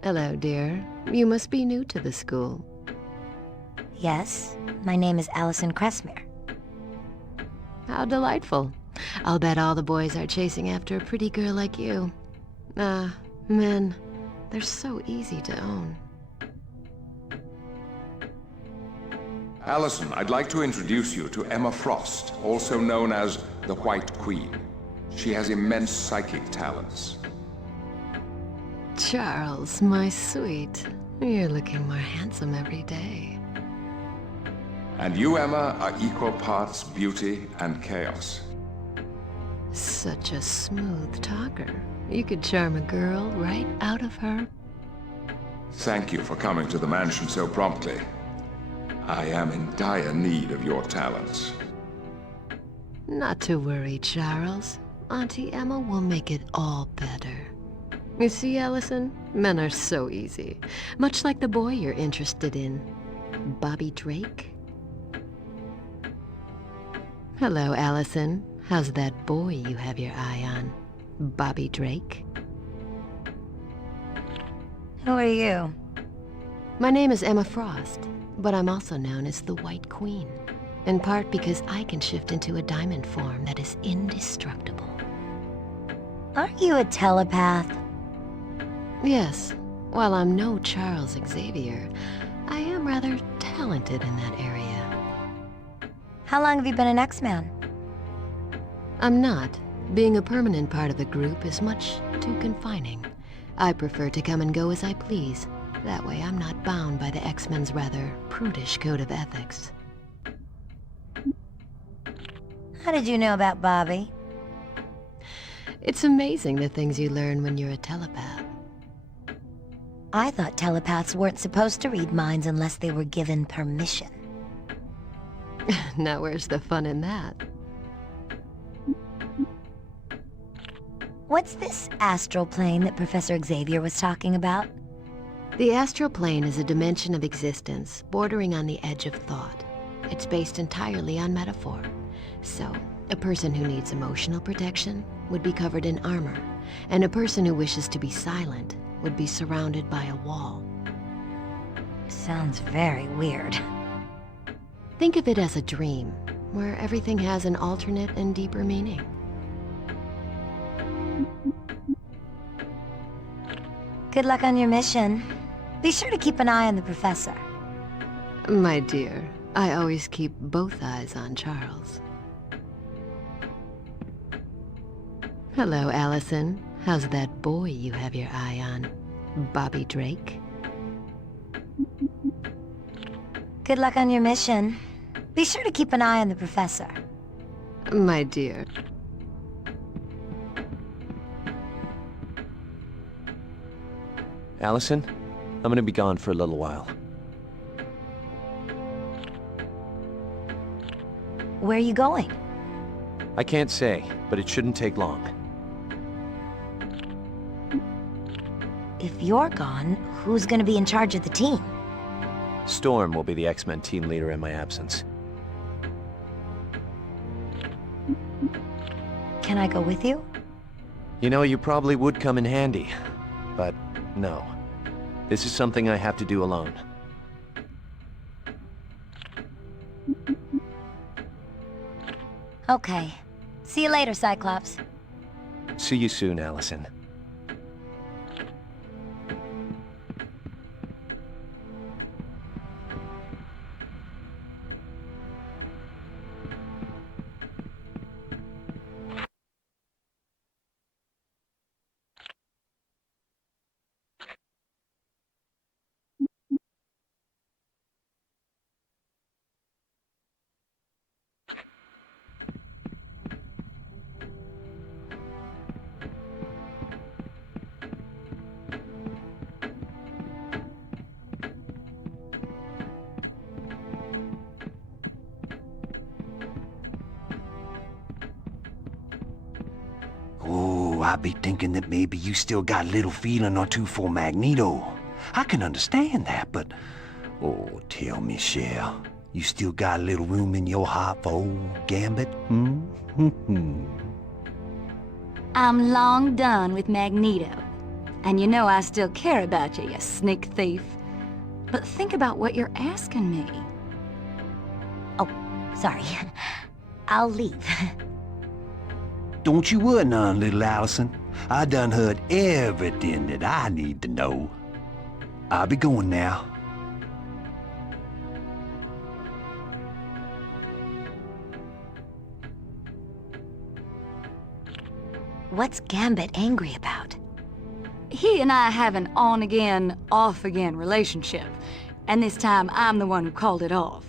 Hello, dear. You must be new to the school. Yes, my name is Alison Crestmere. How delightful. I'll bet all the boys are chasing after a pretty girl like you. Men, they're so easy to own. Alison, I'd like to introduce you to Emma Frost, also known as the White Queen. She has immense psychic talents. Charles, my sweet. You're looking more handsome every day. And you, Emma, are equal parts beauty and chaos. Such a smooth talker. You could charm a girl right out of her. Thank you for coming to the mansion so promptly. I am in dire need of your talents. Not to worry, Charles. Auntie Emma will make it all better. You see, Allison, men are so easy. Much like the boy you're interested in. Bobby Drake. Hello, Allison. How's that boy you have your eye on? Bobby Drake? Who are you? My name is Emma Frost, but I'm also known as the White Queen. In part because I can shift into a diamond form that is indestructible. Aren't you a telepath? Yes. While I'm no Charles Xavier, I am rather talented in that area. How long have you been an X-Man? I'm not. Being a permanent part of the group is much too confining. I prefer to come and go as I please. That way I'm not bound by the X-Men's rather prudish code of ethics. How did you know about Bobby? It's amazing the things you learn when you're a telepath. I thought telepaths weren't supposed to read minds unless they were given permission. Now where's the fun in that? What's this astral plane that Professor Xavier was talking about? The astral plane is a dimension of existence bordering on the edge of thought. It's based entirely on metaphor. So, a person who needs emotional protection would be covered in armor, and a person who wishes to be silent would be surrounded by a wall. Sounds very weird. Think of it as a dream, where everything has an alternate and deeper meaning. Good luck on your mission. Be sure to keep an eye on the professor. My dear, I always keep both eyes on Charles. Hello, Allison. How's that boy you have your eye on? Bobby Drake? Good luck on your mission. Be sure to keep an eye on the professor. My dear. Allison, I'm gonna be gone for a little while. Where are you going? I can't say, but it shouldn't take long. If you're gone, who's gonna be in charge of the team? Storm will be the X-Men team leader in my absence. Can I go with you? You know, you probably would come in handy, but no. This is something I have to do alone. Okay. See you later, Cyclops. See you soon, Allison. Oh, I be thinking that maybe you still got a little feeling or two for Magneto. I can understand that, but... Oh, tell me, Shell, you still got a little room in your heart for old Gambit, hmm? I'm long done with Magneto. And you know I still care about you, you sneak thief. But think about what you're asking me. Oh, sorry. I'll leave. Don't you worry none, little Allison. I done heard everything that I need to know. I'll be going now. What's Gambit angry about? He and I have an on-again, off-again relationship. And this time I'm the one who called it off.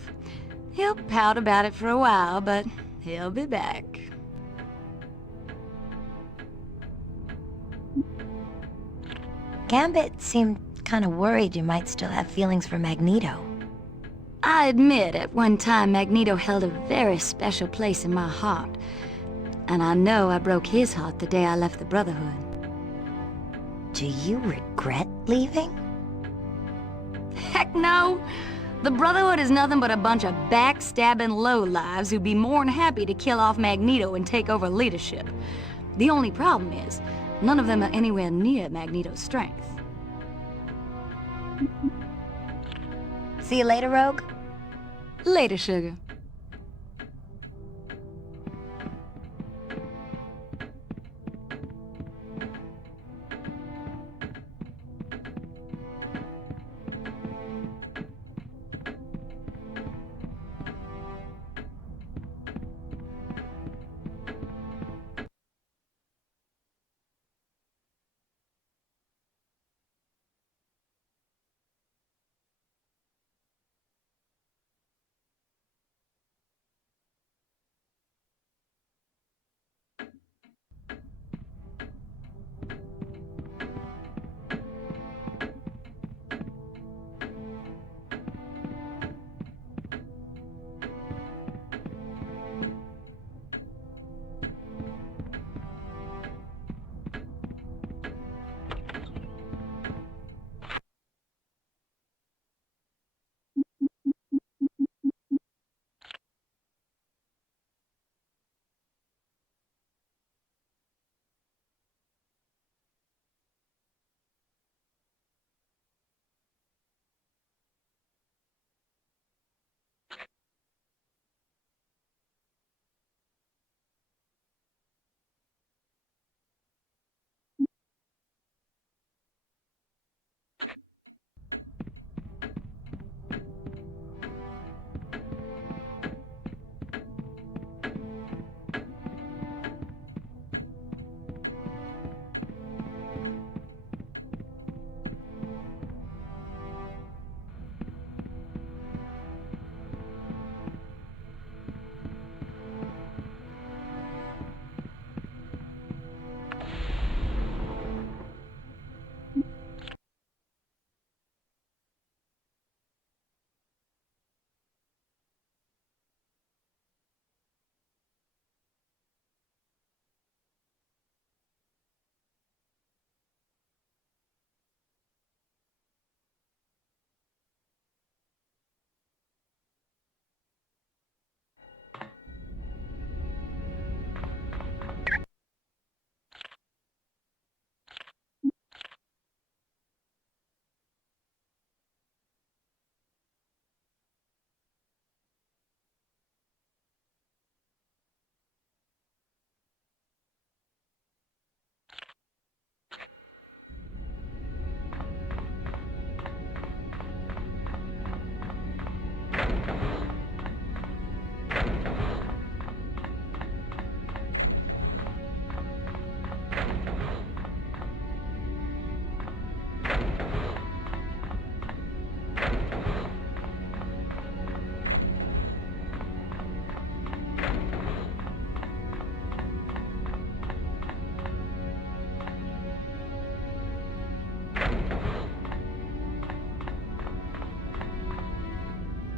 He'll pout about it for a while, but he'll be back. Gambit seemed kind of worried you might still have feelings for Magneto. I admit, at one time Magneto held a very special place in my heart. And I know I broke his heart the day I left the Brotherhood. Do you regret leaving? Heck no! The Brotherhood is nothing but a bunch of backstabbing lowlives who'd be more than happy to kill off Magneto and take over leadership. The only problem is, none of them are anywhere near Magneto's strength. See you later, Rogue? Later, sugar.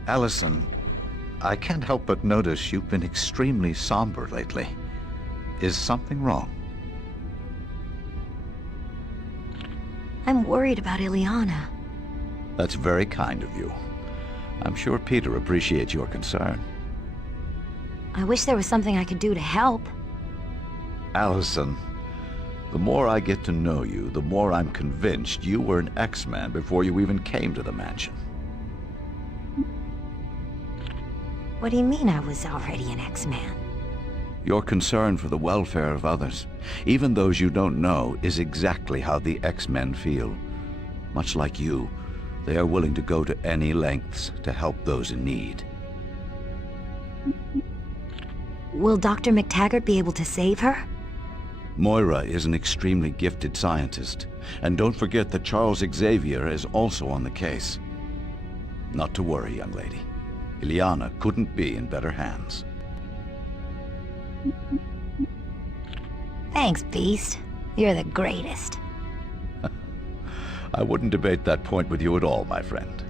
Alison, I can't help but notice you've been extremely somber lately. Is something wrong? I'm worried about Ileana. That's very kind of you. I'm sure Peter appreciates your concern. I wish there was something I could do to help. Alison, the more I get to know you, the more I'm convinced you were an X-Man before you even came to the mansion. What do you mean I was already an X-Man? Your concern for the welfare of others, even those you don't know, is exactly how the X-Men feel. Much like you, they are willing to go to any lengths to help those in need. Will Dr. McTaggart be able to save her? Moira is an extremely gifted scientist, and don't forget that Charles Xavier is also on the case. Not to worry, young lady. Ileana couldn't be in better hands. Thanks, Beast. You're the greatest. I wouldn't debate that point with you at all, my friend.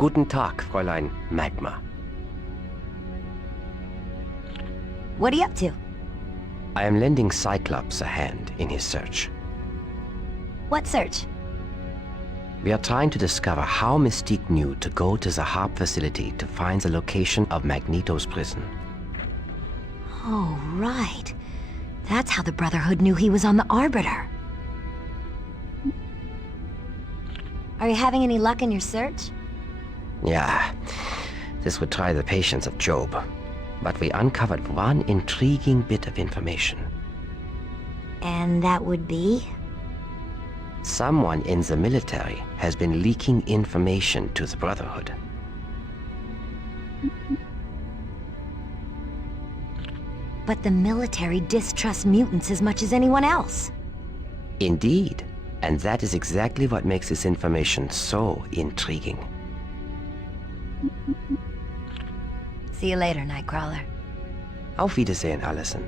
Guten Tag, Fräulein Magma. What are you up to? I am lending Cyclops a hand in his search. What search? We are trying to discover how Mystique knew to go to the HARP facility to find the location of Magneto's prison. Oh, right. That's how the Brotherhood knew he was on the Arbiter. Are you having any luck in your search? Yeah, this would try the patience of Job. But we uncovered one intriguing bit of information. And that would be? Someone in the military has been leaking information to the Brotherhood. But the military distrusts mutants as much as anyone else. Indeed, and that is exactly what makes this information so intriguing. See you later, Nightcrawler. Auf Wiedersehen, Alison.